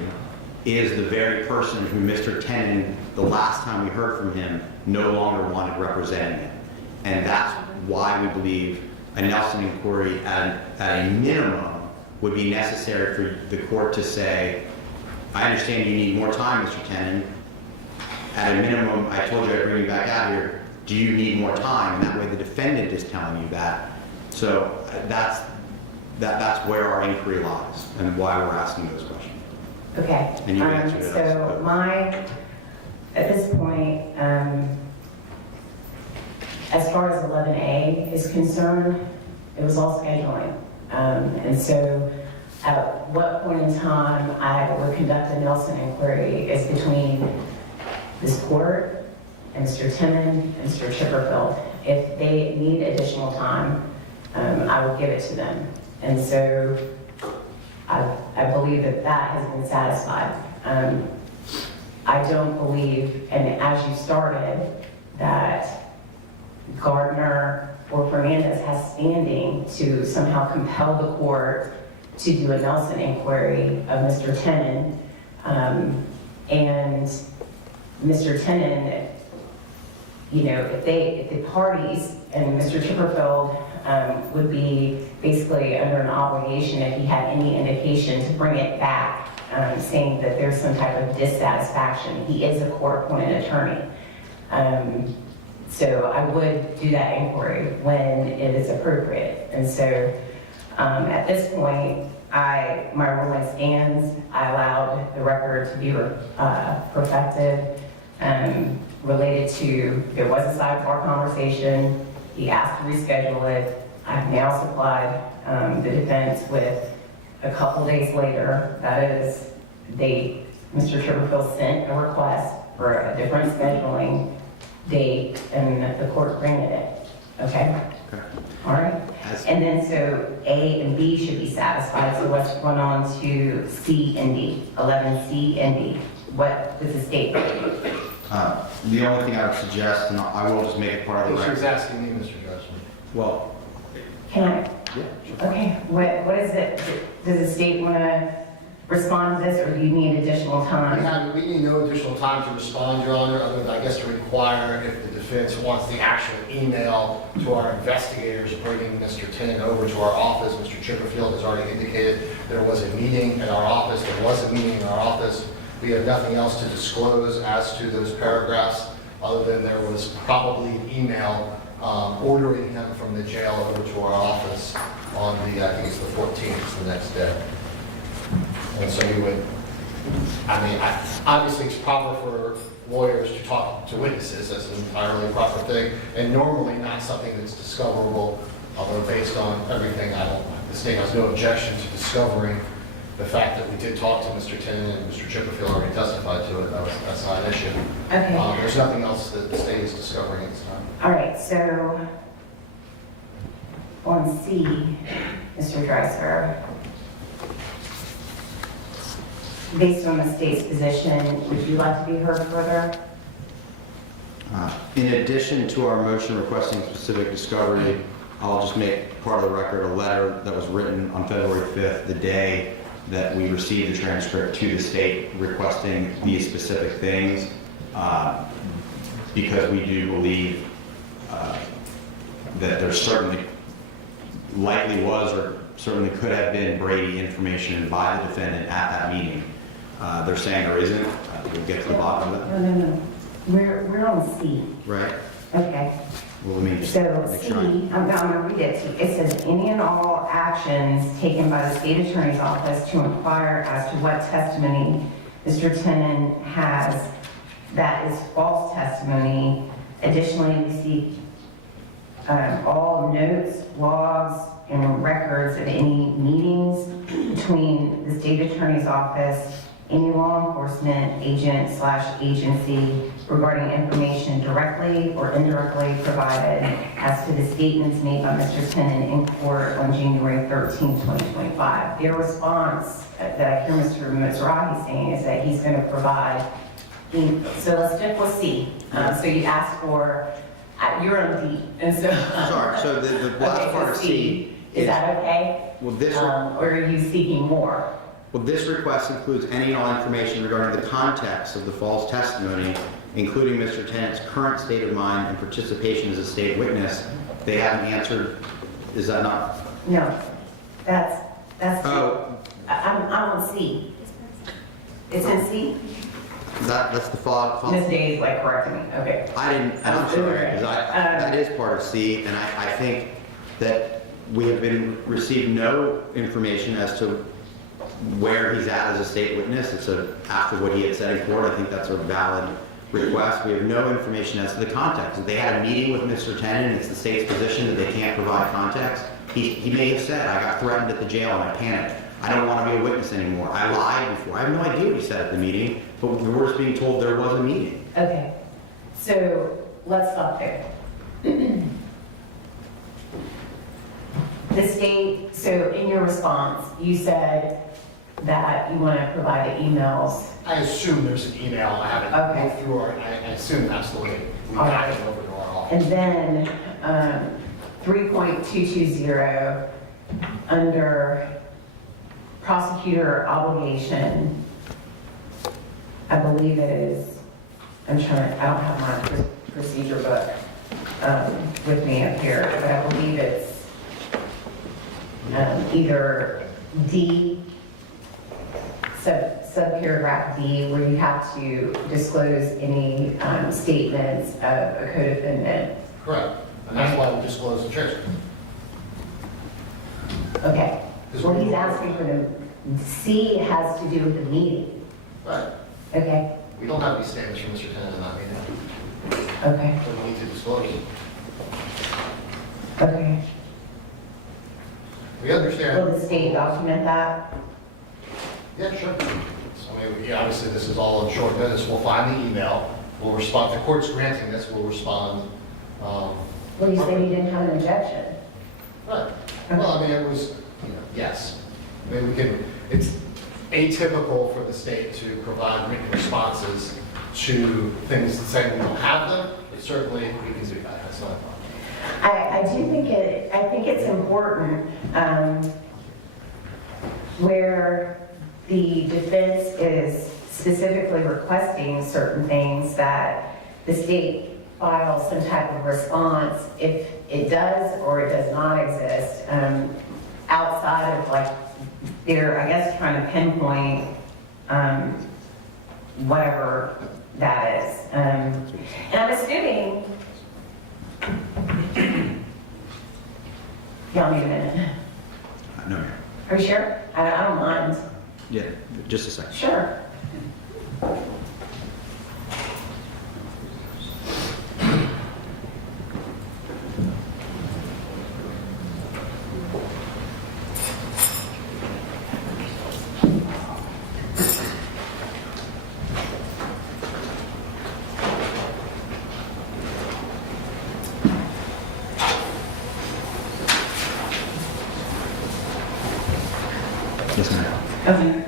is the very person who Mr. Tenon, the last time we heard from him, no longer wanted representing him. And that's why we believe a Nelson inquiry at a minimum would be necessary for the court to say, I understand you need more time, Mr. Tenon. At a minimum, I told you I'd bring you back out here. Do you need more time? And that way the defendant is telling you that. So that's where our inquiry lies and why we're asking those questions. Okay. And you answered it, I So suppose. at this point, as far as 11A is concerned, it was all scheduling. And so at what point in time I would conduct a Nelson inquiry is between this court and Mr. Tenon and Mr. Chipperfield. If they need additional time, I will give it to them. And so I believe that that has been satisfied. I don't believe, and as you started, that Gardner or Fernandez has standing to somehow compel the court to do a Nelson inquiry of Mr. Tenon. And Mr. Tenon, you know, if the parties and Mr. Chipperfield would be basically under an obligation if he had any indication to bring it back, saying that there's some type of dissatisfaction. He is a court-appointed attorney. So I would do that inquiry when it is appropriate. And so at this point, my ruling stands. I allowed the record to be perfected related to, there was a sidebar conversation. He asked to reschedule it. I've now supplied the defense with a couple days later, that is, Mr. Chipperfield sent a request for a different scheduling date, and the court granted it. Okay? All right? And then so A and B should be satisfied, so let's run on to C and D, 11C and D. What does the state do? The only thing I would suggest, and I will just make it part of the She was record. asking me, Mr. Judge. Well, Can I? yeah, Okay, what is it? Does the state want to respond to this, or do you need additional time? We need no additional time to respond, Your Honor, other than, I guess, to require if the defense wants the actual email to our investigators bringing Mr. Tenon over to our office. Mr. Chipperfield has already indicated there was a meeting at our office. There was a meeting in our office. We have nothing else to disclose as to those paragraphs, other than there was probably an email ordering him from the jail over to our office on I think it's the 14th, it's the next day. And so you would, obviously it's proper for lawyers to talk to witnesses, that's an entirely proper thing, and normally not something that's discoverable, although based on everything, the state has no objection to discovering the fact that we did talk to Mr. Tenon and Mr. Chipperfield already testified to it. That's not an issue. Okay. There's nothing else that the state is discovering at this time. All right, so on C, Mr. Dreiser, based on the state's position, would you like to be heard further? in addition to our motion requesting specific discovery, I'll just make part of the record a letter that was written on February 5th, the day that we received the transcript to the state requesting these specific things, because we do believe that there certainly likely was or certainly could have been Brady information by the defendant at that meeting. They're saying there isn't. We'll get to the bottom of that. No. We're on C. Right? Okay. Well, let me just So make C, sure. I'm gonna read it to you. It says, any and all actions taken by the state attorney's office to inquire as to what testimony Mr. Tenon has that is false testimony. Additionally, we seek all notes, logs, and records of any meetings between the state attorney's office, any law enforcement agent/agency regarding information directly or indirectly provided as to the statements made by Mr. Tenon in court on January 13, 2025. Their response that I hear Mr. Mizrahi saying is that he's going to provide, so let's stick with C. So you asked for, you're on D, and so. Sorry, so the last Okay, part of C is that okay? well, this, Or are you seeking more? well, this request includes any and all information regarding the context of the false testimony, including Mr. Tenon's current state of mind and participation as a state witness. They haven't answered, is that not? No, that's, Oh, I'm on C. It's in C? that's the fall. Ms. Day is like correcting me, okay. I'm sorry, because that is part of C, and I think that we have received no information as to where he's at as a state witness. After what he had said in court, I think that's a valid request. We have no information as to the context. If they had a meeting with Mr. Tenon, and it's the state's position that they can't provide context, he may have said, I got threatened at the jail and I panicked. I don't want to be a witness anymore. I lied before. I have no idea what he said at the meeting, but we're just being told there was a meeting. Okay, so let's stop there. The state, so in your response, you said that you want to provide the emails. I assume there's an email, I haven't Okay. looked through it, I assume absolutely. We All got right. it over to our office. And then 3.220, under prosecutor obligation, I believe it is, I don't have my procedure book with me up here, but I believe it's either D, subparagraph D, where you have to disclose any statements of a co-defendant. Correct, and that's why we disclose the transcript. Okay, well, he's asking for the, C has to do with the meeting. Right, Okay, we don't have any statements from Mr. Tenon in that meeting, okay, so we need to disclose it. okay. We understand. Will the state document that? Yeah, sure. So, I mean, yeah, obviously, this is all on short notice. We'll find the email. We'll respond. The court's granting this. We'll respond. Well, you said you didn't have an objection. Right. Well, I mean, it was, yes. I mean, we can, it's atypical for the state to provide written responses to things that say we don't have them, but certainly we can do that. That's not a problem. I do think I think it's important where the defense is specifically requesting certain things that the state files some type of response if it does or it does not exist, outside of like they're, I guess, trying to pinpoint whatever that is. And I'm assuming, y'all need a minute. No, Mayor. Are you sure? I don't mind. Yeah, just a second. Sure. Yes, ma'am. Okay.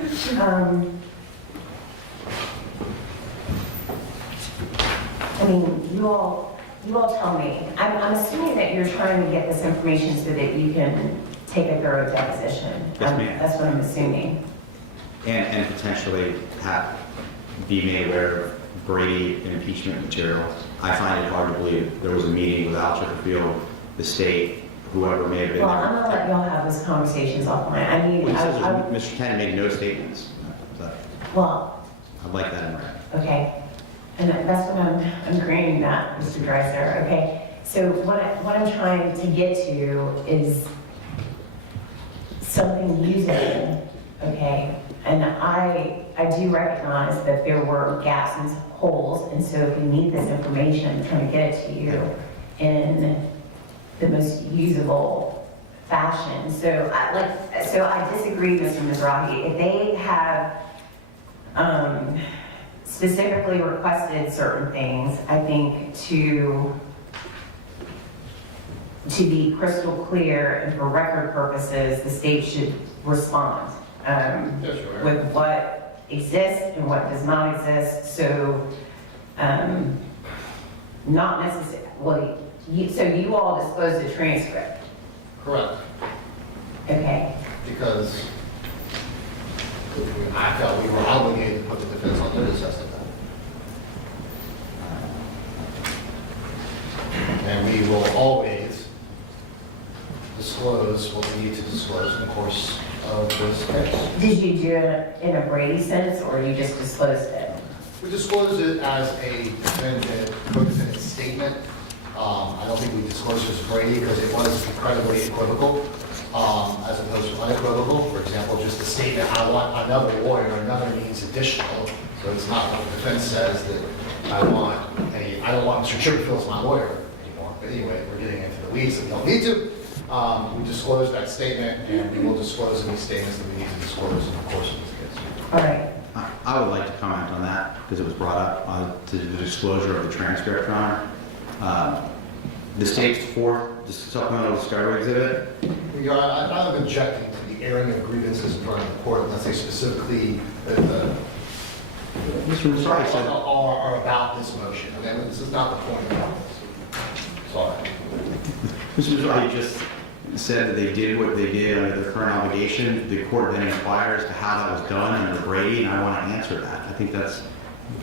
I mean, you all tell me. I'm assuming that you're trying to get this information so that you can take a thorough deposition. Yes, ma'am. That's what I'm assuming. And potentially be made aware of Brady and impeachment material. I find it hard to believe there was a meeting with Al Chipperfield, the state, whoever may have been Well, I'm there. gonna let y'all have those conversations offline. I mean, Well, he says Mr. Tenon made no statements. well, I'd like that in writing. okay. And that's what I'm agreeing that, Mr. Dreiser, okay? So what I'm trying to get to is something usable, okay? And I do recognize that there were gaps and holes, and so if you need this information, I'm trying to get it to you in the most usable fashion. So I disagree, Mr. Mizrahi. If they have specifically requested certain things, I think to be crystal clear and for record purposes, the state should respond with what exists and what does not exist. So, not necessarily, well, so you all disclosed the transcript? Correct. Okay. Because I felt we were obligated to put the defense on notice as to that. And we will always disclose what we need to disclose in the course of this case. Did you do it in a Brady sense, or you just disclosed it? We disclosed it as a co-defendant statement. I don't think we disclosed it as Brady because it was incredibly equivocal, as opposed to unequivocal. For example, just a statement, I want another lawyer, another means additional. So it's not what the defense says that I don't want Mr. Chipperfield as my lawyer anymore. But anyway, we're getting into the weeds that we don't need to. We disclosed that statement, and we will disclose any statements that we need to disclose in the course of this case. All right. I would like to comment on that because it was brought up to the disclosure of the transcript, Your Honor. The state's fourth supplemental discovery exhibit. Your Honor, I'm objecting to the airing of grievances in front of the court unless they specifically Mr. Mizrahi said are about this motion. Okay, this is not the point of this. Sorry. Mr. Mizrahi just said that they did what they did under their current obligation. The court then inquires to how that was done under Brady, and I want to answer that. I think that's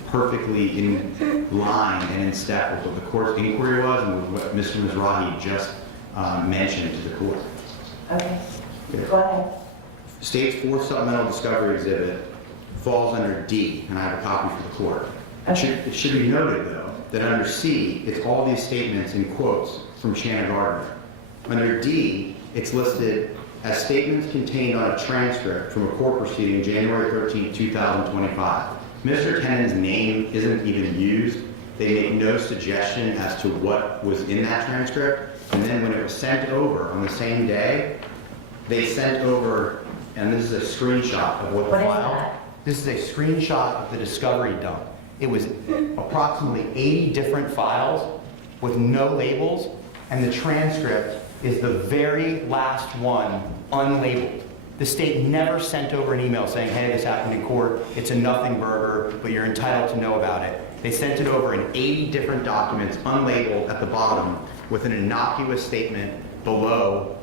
perfectly in line and in step with what the court's inquiry was and with what Mr. Mizrahi just mentioned to the court. Okay. Go ahead. State's fourth supplemental discovery exhibit falls under D, and I have a copy for the court. It should be noted, though, that under C, it's all these statements in quotes from Shannon Gardner. Under D, it's listed as statements contained on a transcript from a court proceeding January 13, 2025. Mr. Tenon's name isn't even used. They make no suggestion as to what was in that transcript. And then when it was sent over on the same day, they sent over, and this is a screenshot of what the file. This is a screenshot of the discovery dump. It was approximately 80 different files with no labels, and the transcript is the very last one unlabeled. The state never sent over an email saying, hey, this happened in court, it's a nothing burger, but you're entitled to know about it. They sent it over in 80 different documents, unlabeled at the bottom, with an innocuous statement below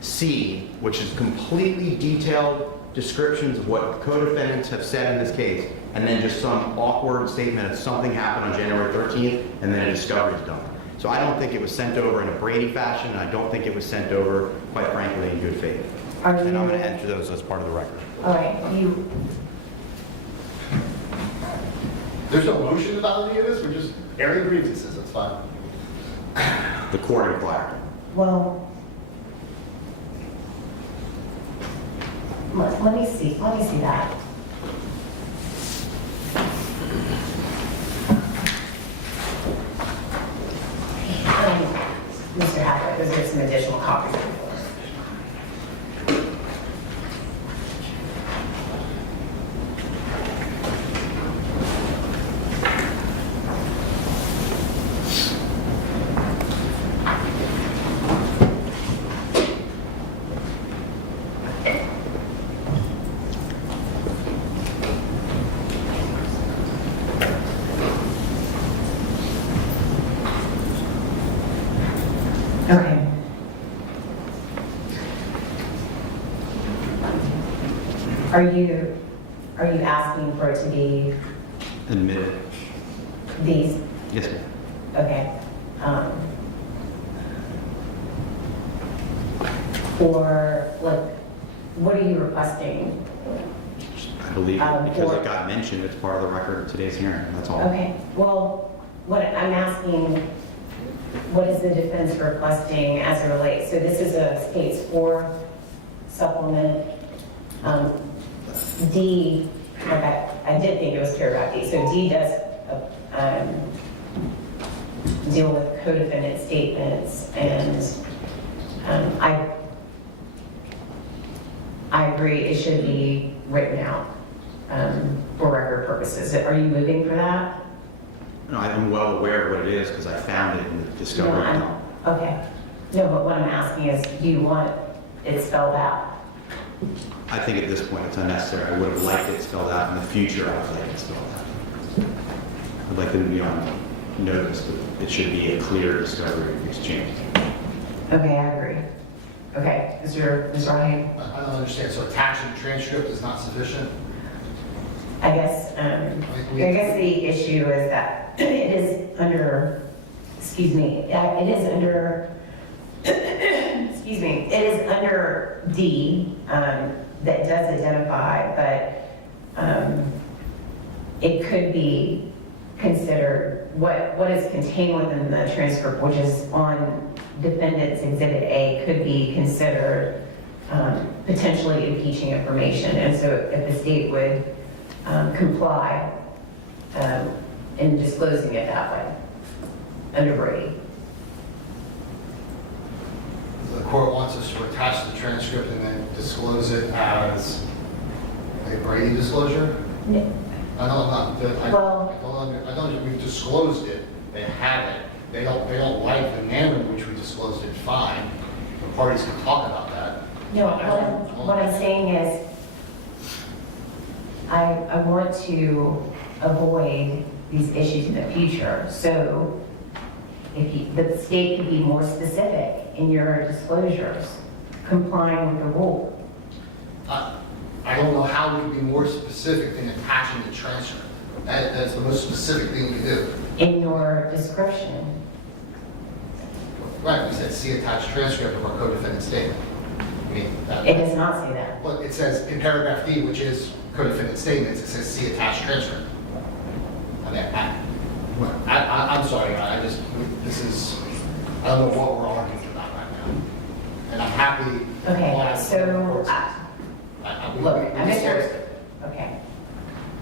C, which is completely detailed descriptions of what co-defendants have said in this case, and then just some awkward statement of something happened on January 13th, and then a discovery is done. So I don't think it was sent over in a Brady fashion, and I don't think it was sent over, quite frankly, in good faith. And I'm going to enter those as part of the record. All right. There's no motion about any of this. We're just airing grievances. That's fine. The court inquired. Well, let me see that. Mr. Hathaway, those are some additional copies. Okay. Are you asking for it to be Admitted. these? Yes, ma'am. Okay. Or like, what are you requesting? I believe it because for- it got mentioned. It's part of the record of today's hearing. That's all. Okay. Well, what I'm asking, what is the defense requesting as it relates? So this is a state's fourth supplement. D, okay, I did think it was clear about D. So D does deal with co-defendant statements, and agree, it should be written out for record purposes. Are you moving for that? No, I'm well aware of what it is because I found it in the discovery. Okay. No, but what I'm asking is, do you want it spelled out? I think at this point it's unnecessary. I would have liked it spelled out in the future. I would like it spelled out. I'd like them to be on notice that it should be a clear discovery exchange. Okay, I agree. Okay, Mr. Ryan? I don't understand, so attaching the transcript is not sufficient? I guess the issue is that it is under, excuse me, it is under, excuse me, it is under D, that does identify, but it could be considered, what is contained within the transcript, which is on Defendant's Exhibit A, could be considered potentially impeaching information. And so if the state would comply in disclosing it that way, under Brady. The court wants us to attach the transcript and then disclose it as a Brady disclosure? No. I know I'm not, Well- I don't, we've disclosed it, they have it, they don't like the manner in which we disclosed it, fine. The parties can talk about that. No, what I'm saying is, I want to avoid these issues in the future. So if the state could be more specific in your disclosures, complying with the rule. I don't know how we can be more specific than attaching the transcript. That's the most specific thing we do. In your description. Right, we said see attached transcript of our co-defendant statement. I mean, It does not say that. well, it says in paragraph D, which is co-defendant statements, it says see attached transcript. I mean, I'm sorry, I don't know what we're arguing about right now. And I'm happy. Okay, so, look, we disclosed it. okay.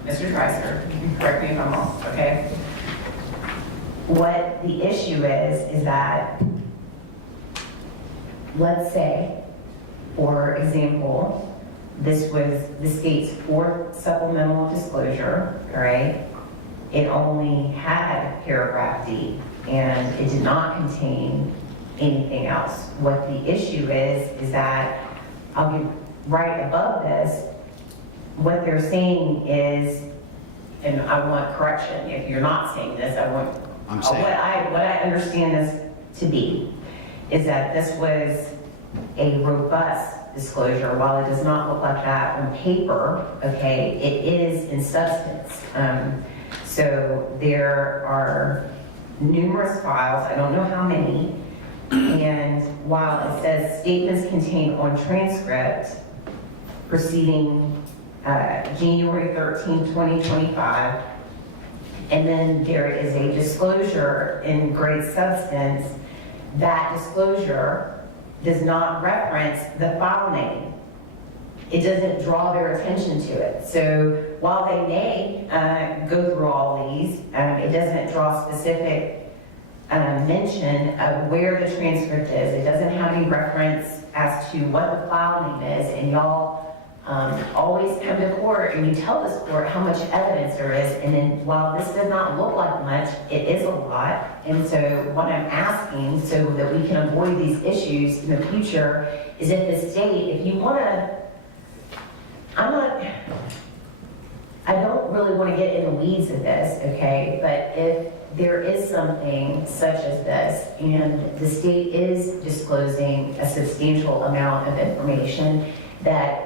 Mr. Dreiser, correct me if I'm wrong, okay? What the issue is that, let's say, for example, this was the state's 4th supplemental disclosure, all right? It only had paragraph D, and it did not contain anything else. What the issue is that, I'll give right above this, what they're saying is, and I want correction, if you're not saying this, I want, I'm saying. what I understand this to be, is that this was a robust disclosure. While it does not look like that on paper, okay, it is in substance. So there are numerous files, I don't know how many, and while it says statements contained on transcript proceeding January 13, 2025, and then there is a disclosure in great substance, that disclosure does not reference the file name. It doesn't draw their attention to it. So while they may go through all these, it doesn't draw specific mention of where the transcript is. It doesn't have any reference as to what the file name is, and y'all always come to court and you tell this court how much evidence there is, and then while this does not look like much, it is a lot. And so what I'm asking, so that we can avoid these issues in the future, is if the state, if you want to, I don't really want to get in the weeds of this, okay, but if there is something such as this, and the state is disclosing a substantial amount of information that,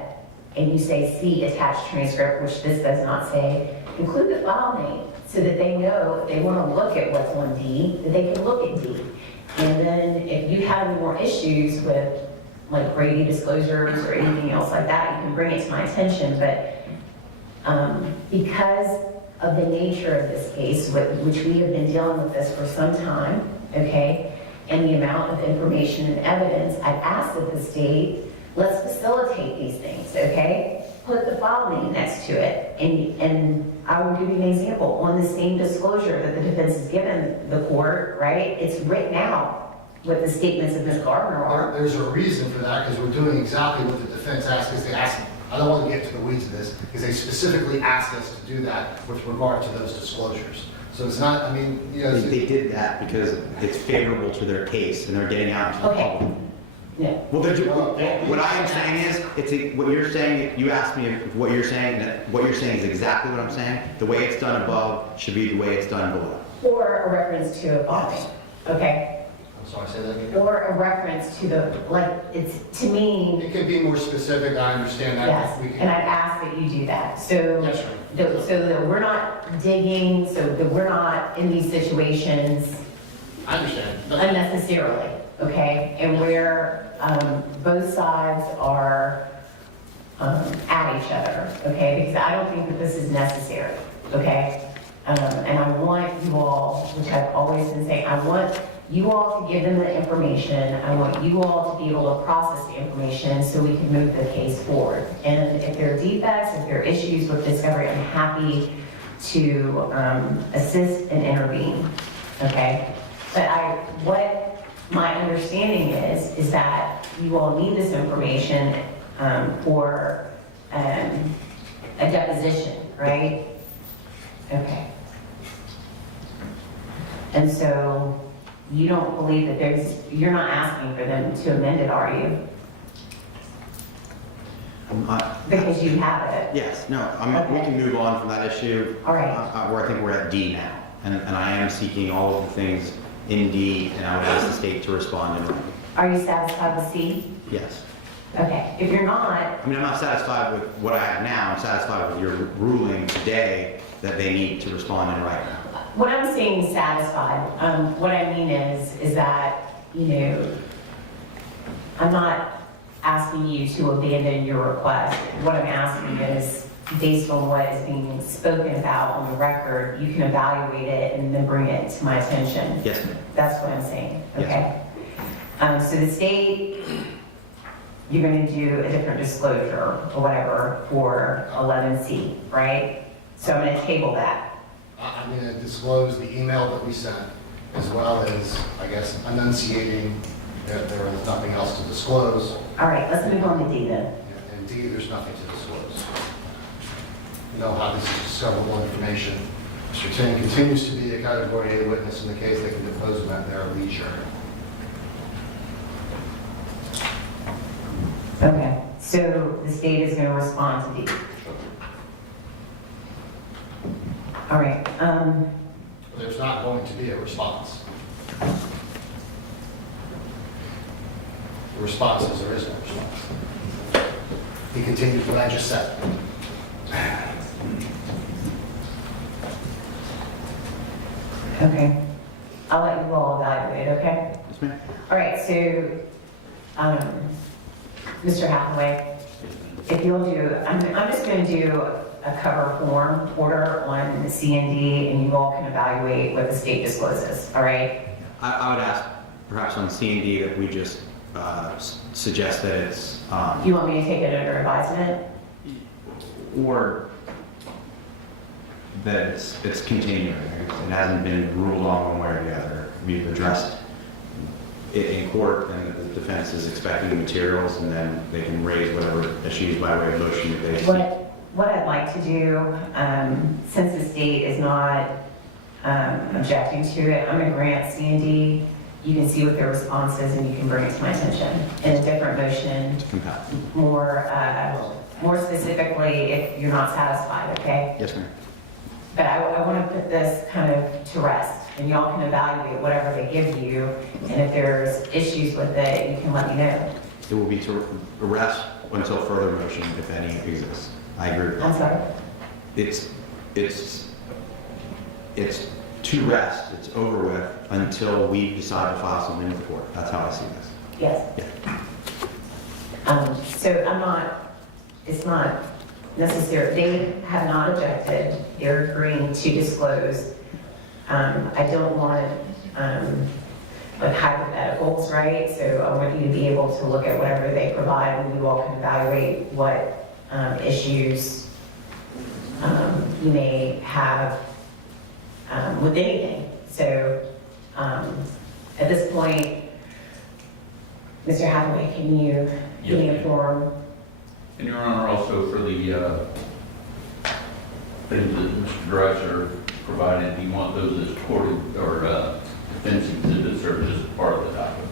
and you say see attached transcript, which this does not say, include the file name so that they know if they want to look at what's on D, that they can look at D. And then if you have any more issues with like Brady disclosures or anything else like that, you can bring it to my attention. But because of the nature of this case, which we have been dealing with this for some time, okay, and the amount of information and evidence, I've asked that the state, let's facilitate these things, okay? Put the file name next to it, and I will give you an example. On the same disclosure that the defense has given the court, right, it's written out what the statements of Ms. Gardner are. There's a reason for that, because we're doing exactly what the defense asked us to ask I don't want to get to the weeds of this, because they specifically asked us to do that with regard to those disclosures. So it's not, I mean, you know. They did that because it's favorable to their case and they're getting out into the Okay. public. Yeah. Well, what I am saying is, what you're saying, you asked me if what you're saying, and what you're saying is exactly what I'm saying. The way it's done above should be the way it's done below. Or a reference to a following, Yes. okay? I'm sorry, say that again? Or a reference to the, like, it's, to me, It can be more specific, I understand that. yes, We can- and I've asked that you do that, so. Yes, sir. So that we're not digging, so that we're not in these situations I understand. unnecessarily, okay? And where both sides are at each other, okay? Because I don't think that this is necessary, okay? And I want you all, which I've always been saying, I want you all to give them the information. I want you all to be able to process the information so we can move the case forward. And if there are defects, if there are issues with discovery, I'm happy to assist and intervene, okay? But what my understanding is that you all need this information for a deposition, right? Okay. And so you don't believe that you're not asking for them to amend it, are you? Because you have it. Yes, no, we can move on from that issue. All right. Where I think we're at D now. And I am seeking all of the things in D, and I would ask the state to respond in writing. Are you satisfied with C? Yes. Okay. If you're not, I mean, I'm not satisfied with what I have now. I'm satisfied with your ruling today that they need to respond in writing. what I'm saying satisfied, what I mean is that, you know, I'm not asking you to abandon your request. What I'm asking is, based on what is being spoken about on the record, you can evaluate it and then bring it to my attention. Yes, ma'am. That's what I'm saying, Yes. okay? So the state, you're gonna do a different disclosure or whatever for 11C, right? So I'm gonna table that. I'm going to disclose the email that we sent, as well as, I guess, enunciating that there is nothing else to disclose. All right, let's move on to D then. And D, there's nothing to disclose. You know how this is discoverable information. Mr. Tin continues to be a category A witness in the case. They can depose him at their leisure. Okay, so the state is gonna respond to D. All right, There's not going to be a response. The response is there is no response. He continues what I just said. okay. I'll let you all evaluate, okay? Yes, ma'am. All right, so, Mr. Hathaway, if you'll do, I'm just gonna do a cover form order on the C and D, and you all can evaluate what the state discloses, all right? I would ask, perhaps on C and D, that we just suggest that it's, You want me to take it under advisement? or that it's continuing. It hasn't been ruled on one way or the other. We've addressed it in court, and the defense is expecting the materials, and then they can raise whatever issues by way of motion that they see. What I'd like to do, since the state is not objecting to it, I'm gonna grant C and D. You can see what their response is, and you can bring it to my attention in a different motion, Compel. more specifically if you're not satisfied, okay? Yes, ma'am. But I want to put this kind of to rest, and y'all can evaluate whatever they give you, and if there's issues with it, you can let me know. It will be to arrest until further motion, if any, exists. I agree with I'm that. sorry? It's to rest, it's over with, until we decide to file something with the court. That's how I see this. Yes. Yeah. So it's not necessary, they have not objected, they're agreeing to disclose. I don't want, like hypotheticals, right? So I want you to be able to look at whatever they provide, and you all can evaluate what issues you may have with anything. So at this point, Mr. Hathaway, can you give me a form And Your Honor, also for the things that Mr. Dresser provided, do you want those as recorded or defense exhibits or just part of the document?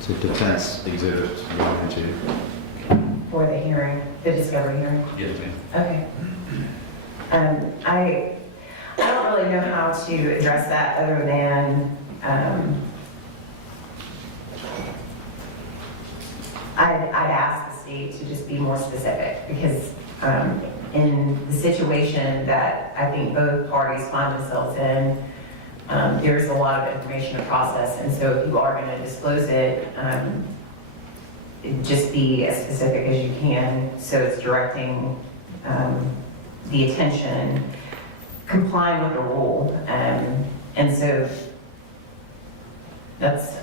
So defense exhibits 1 and 2. For the hearing, the discovery hearing? Yes, ma'am. Okay. I don't really know how to address that other than, I'd ask the state to just be more specific because in the situation that I think both parties find themselves in, there's a lot of information to process, and so if you are going to disclose it, just be as specific as you can, so it's directing the attention, complying with the rule, and so that's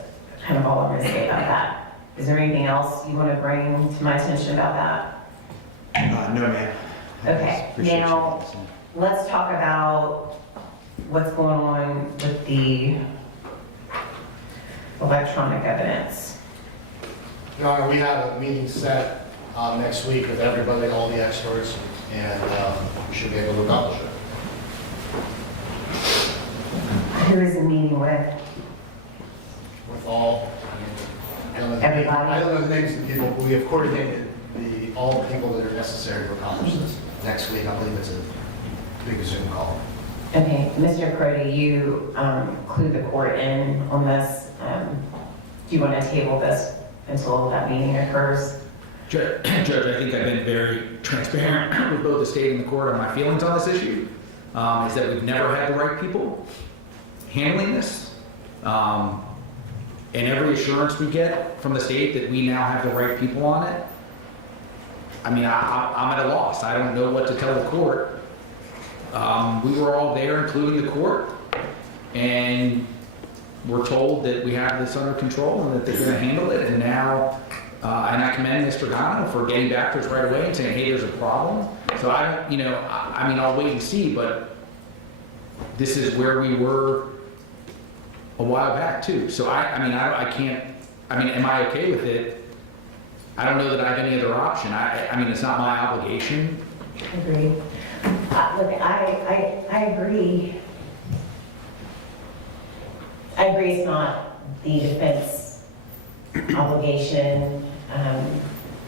kind of all I'm going to say about that. Is there anything else you want to bring to my attention about that? No, ma'am. Okay, Appreciate you. now, let's talk about what's going on with the electronic evidence. Your Honor, we have a meeting set next week with everybody, all the experts, and we should be able to accomplish it. Who is the meeting with? With all, Everybody? I don't know the names of the people, but we have coordinated all the people that are necessary to accomplish this. Next week, I believe it's a big Zoom call. Okay, Mr. Crody, you clued the court in on this. Do you want to table this until that meeting occurs? Judge, I think I've been very transparent with both the state and the court on my feelings on this issue. Is that we've never had the right people handling this. And every assurance we get from the state that we now have the right people on it, I mean, I'm at a loss. I don't know what to tell the court. We were all there, including the court, and we're told that we have this under control and that they're going to handle it. And now, and I commend Mr. Gano for getting back to us right away and saying, hey, there's a problem. So I mean, I'll wait and see, but this is where we were a while back too. So I can't, am I okay with it? I don't know that I have any other option. I mean, it's not my obligation. Agreed. Look, I agree. I agree it's not the defense obligation.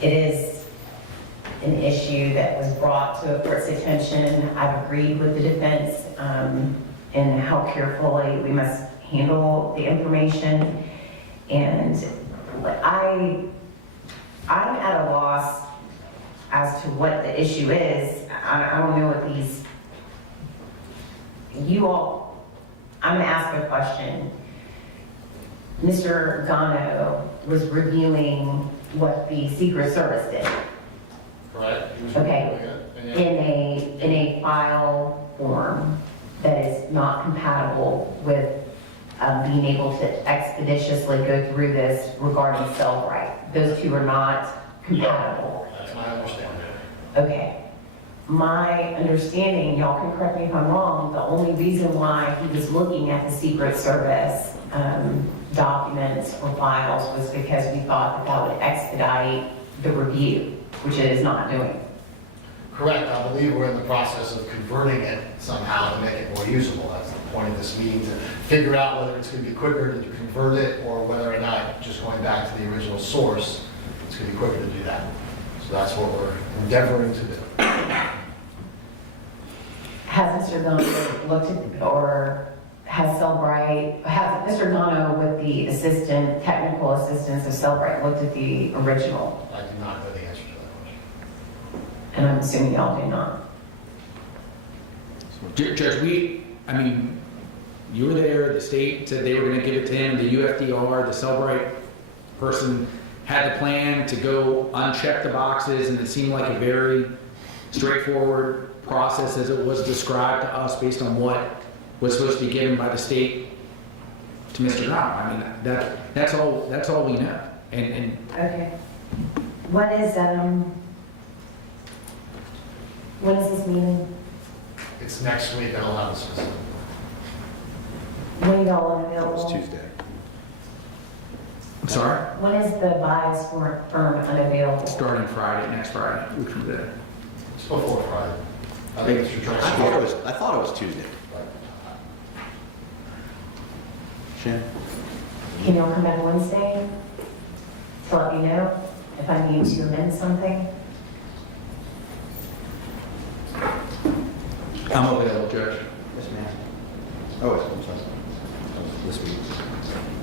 It is an issue that was brought to a court's attention. I've agreed with the defense in how carefully we must handle the information. And I'm at a loss as to what the issue is. I don't know what these, I'm gonna ask a question. Mr. Gano was reviewing what the Secret Service did. Correct? Okay. In a file form that is not compatible with being able to expeditiously go through this regarding cell-right. Those two are not compatible. That's my understanding. Okay. My understanding, y'all can correct me if I'm wrong, the only reason why he was looking at the Secret Service documents or files was because we thought that would expedite the review, which it is not doing. Correct. I believe we're in the process of converting it somehow to make it more usable. That's the point of this meeting, to figure out whether it's going to be quicker to convert it or whether or not just going back to the original source, it's going to be quicker to do that. So that's what we're endeavoring to do. Has Mr. Gano looked at, or has Cellbrite, has Mr. Gano with the technical assistance of Cellbrite looked at the original? I do not know the answer to that question. And I'm assuming y'all do not. Judge, you were there, the state said they were going to give it to him, the UFDR, the Cellbrite person had the plan to go uncheck the boxes, and it seemed like a very straightforward process as it was described to us based on what was supposed to be given by the state to Mr. Gano. I mean, that's all we know. And Okay. When is this meeting? It's next week. I don't have a specific. When y'all available? It's Tuesday. I'm sorry? When is the bias firm unavailable? Starting Friday, next Friday, which was it? It's before Friday. I think Mr. Tracy. I thought it was Tuesday. Shannon? Can you all come back Wednesday to let me know if I need to amend something? I'm available, Judge. Yes, ma'am. Oh, I'm sorry. This week.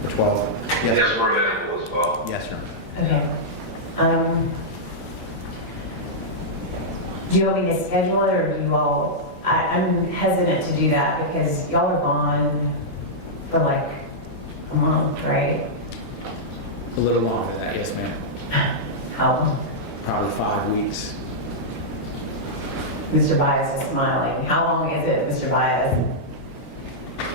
The 12th. Yes, we're available as well. Yes, sir. Okay. Do you want me to schedule it, or do you all, I'm hesitant to do that because y'all are gone for like a month, right? A little longer than that, yes, ma'am. How long? Probably 5 weeks. Mr. Bias is smiling. How long is it, Mr. Bias?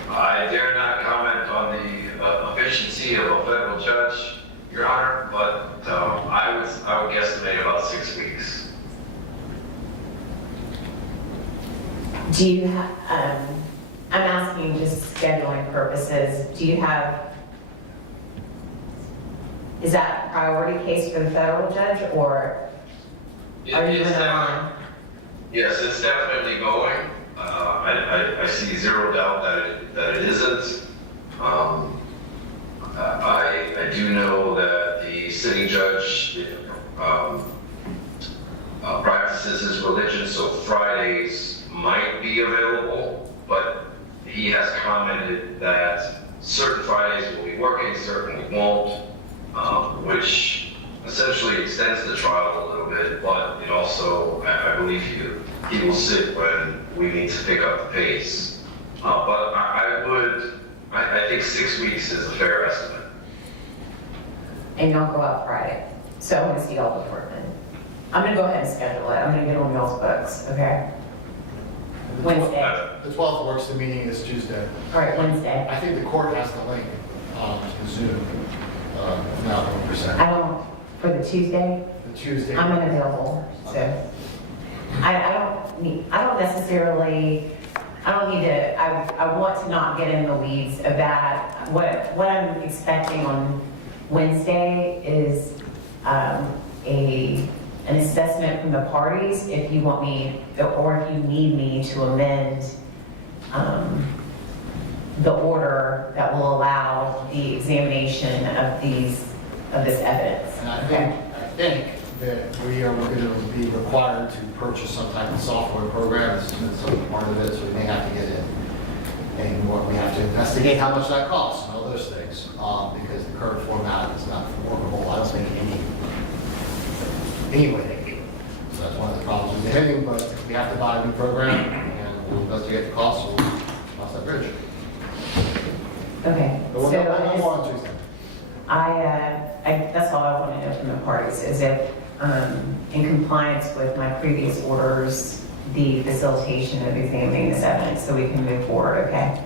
I dare not comment on the efficiency of a federal judge, Your Honor, but I would guesstimate about 6 weeks. Do you have, I'm asking just scheduling purposes, do you have, is that a priority case for the federal judge, or are you in a line? Yes, it's definitely going. I see zero doubt that it isn't. I do know that the sitting judge practices his religion, so Fridays might be available, but he has commented that certain Fridays will be working, certain won't, which essentially extends the trial a little bit, but it also, I believe he will sit when we need to pick up the pace. But I think 6 weeks is a fair estimate. And y'all go out Friday, so I want to see y'all before then. I'm gonna go ahead and schedule it, I'm gonna get on y'all's books, okay? Wednesday, The 12th works, the meeting is Tuesday. all right, Wednesday. I think the court has the link to Zoom. Not 100%. I don't, for the Tuesday, The Tuesday. I'm unavailable, so. I don't necessarily, I don't need to, I want to not get in the weeds of that. What I'm expecting on Wednesday is an assessment from the parties, if you want me, or if you need me to amend the order that will allow the examination of this evidence. And I think that we are going to be required to purchase some type of software program. This has been some part of it, so we may have to get in. And what we have to investigate how much that costs and all those things, because the current format is not workable. I don't think anyway. So that's one of the problems with hitting, but we have to buy a new program, and we'll investigate the costs, and we'll cross that bridge. Okay, But we'll so know more on Tuesday. that's all I want to know from the parties, is if, in compliance with my previous orders, the facilitation of examining this evidence, so we can move forward, okay?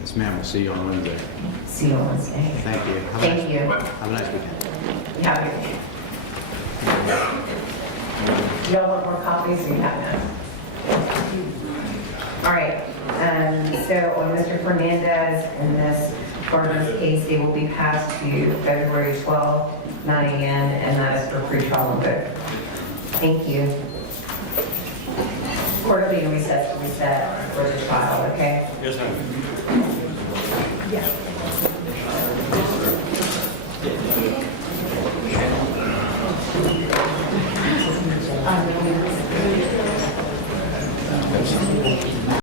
Yes, ma'am. We'll see you on Wednesday. See you on Wednesday. Thank you. Thank you. Have a nice weekend. Have a good day. Do y'all want more copies, or you have none? All right, so on Mr. Fernandez and Ms. Gardner's case, they will be passed to February 12th, 9 a.m., and that is for pretrial and vote. Thank you. Court will be in recess to reset for the trial, okay? Yes, ma'am.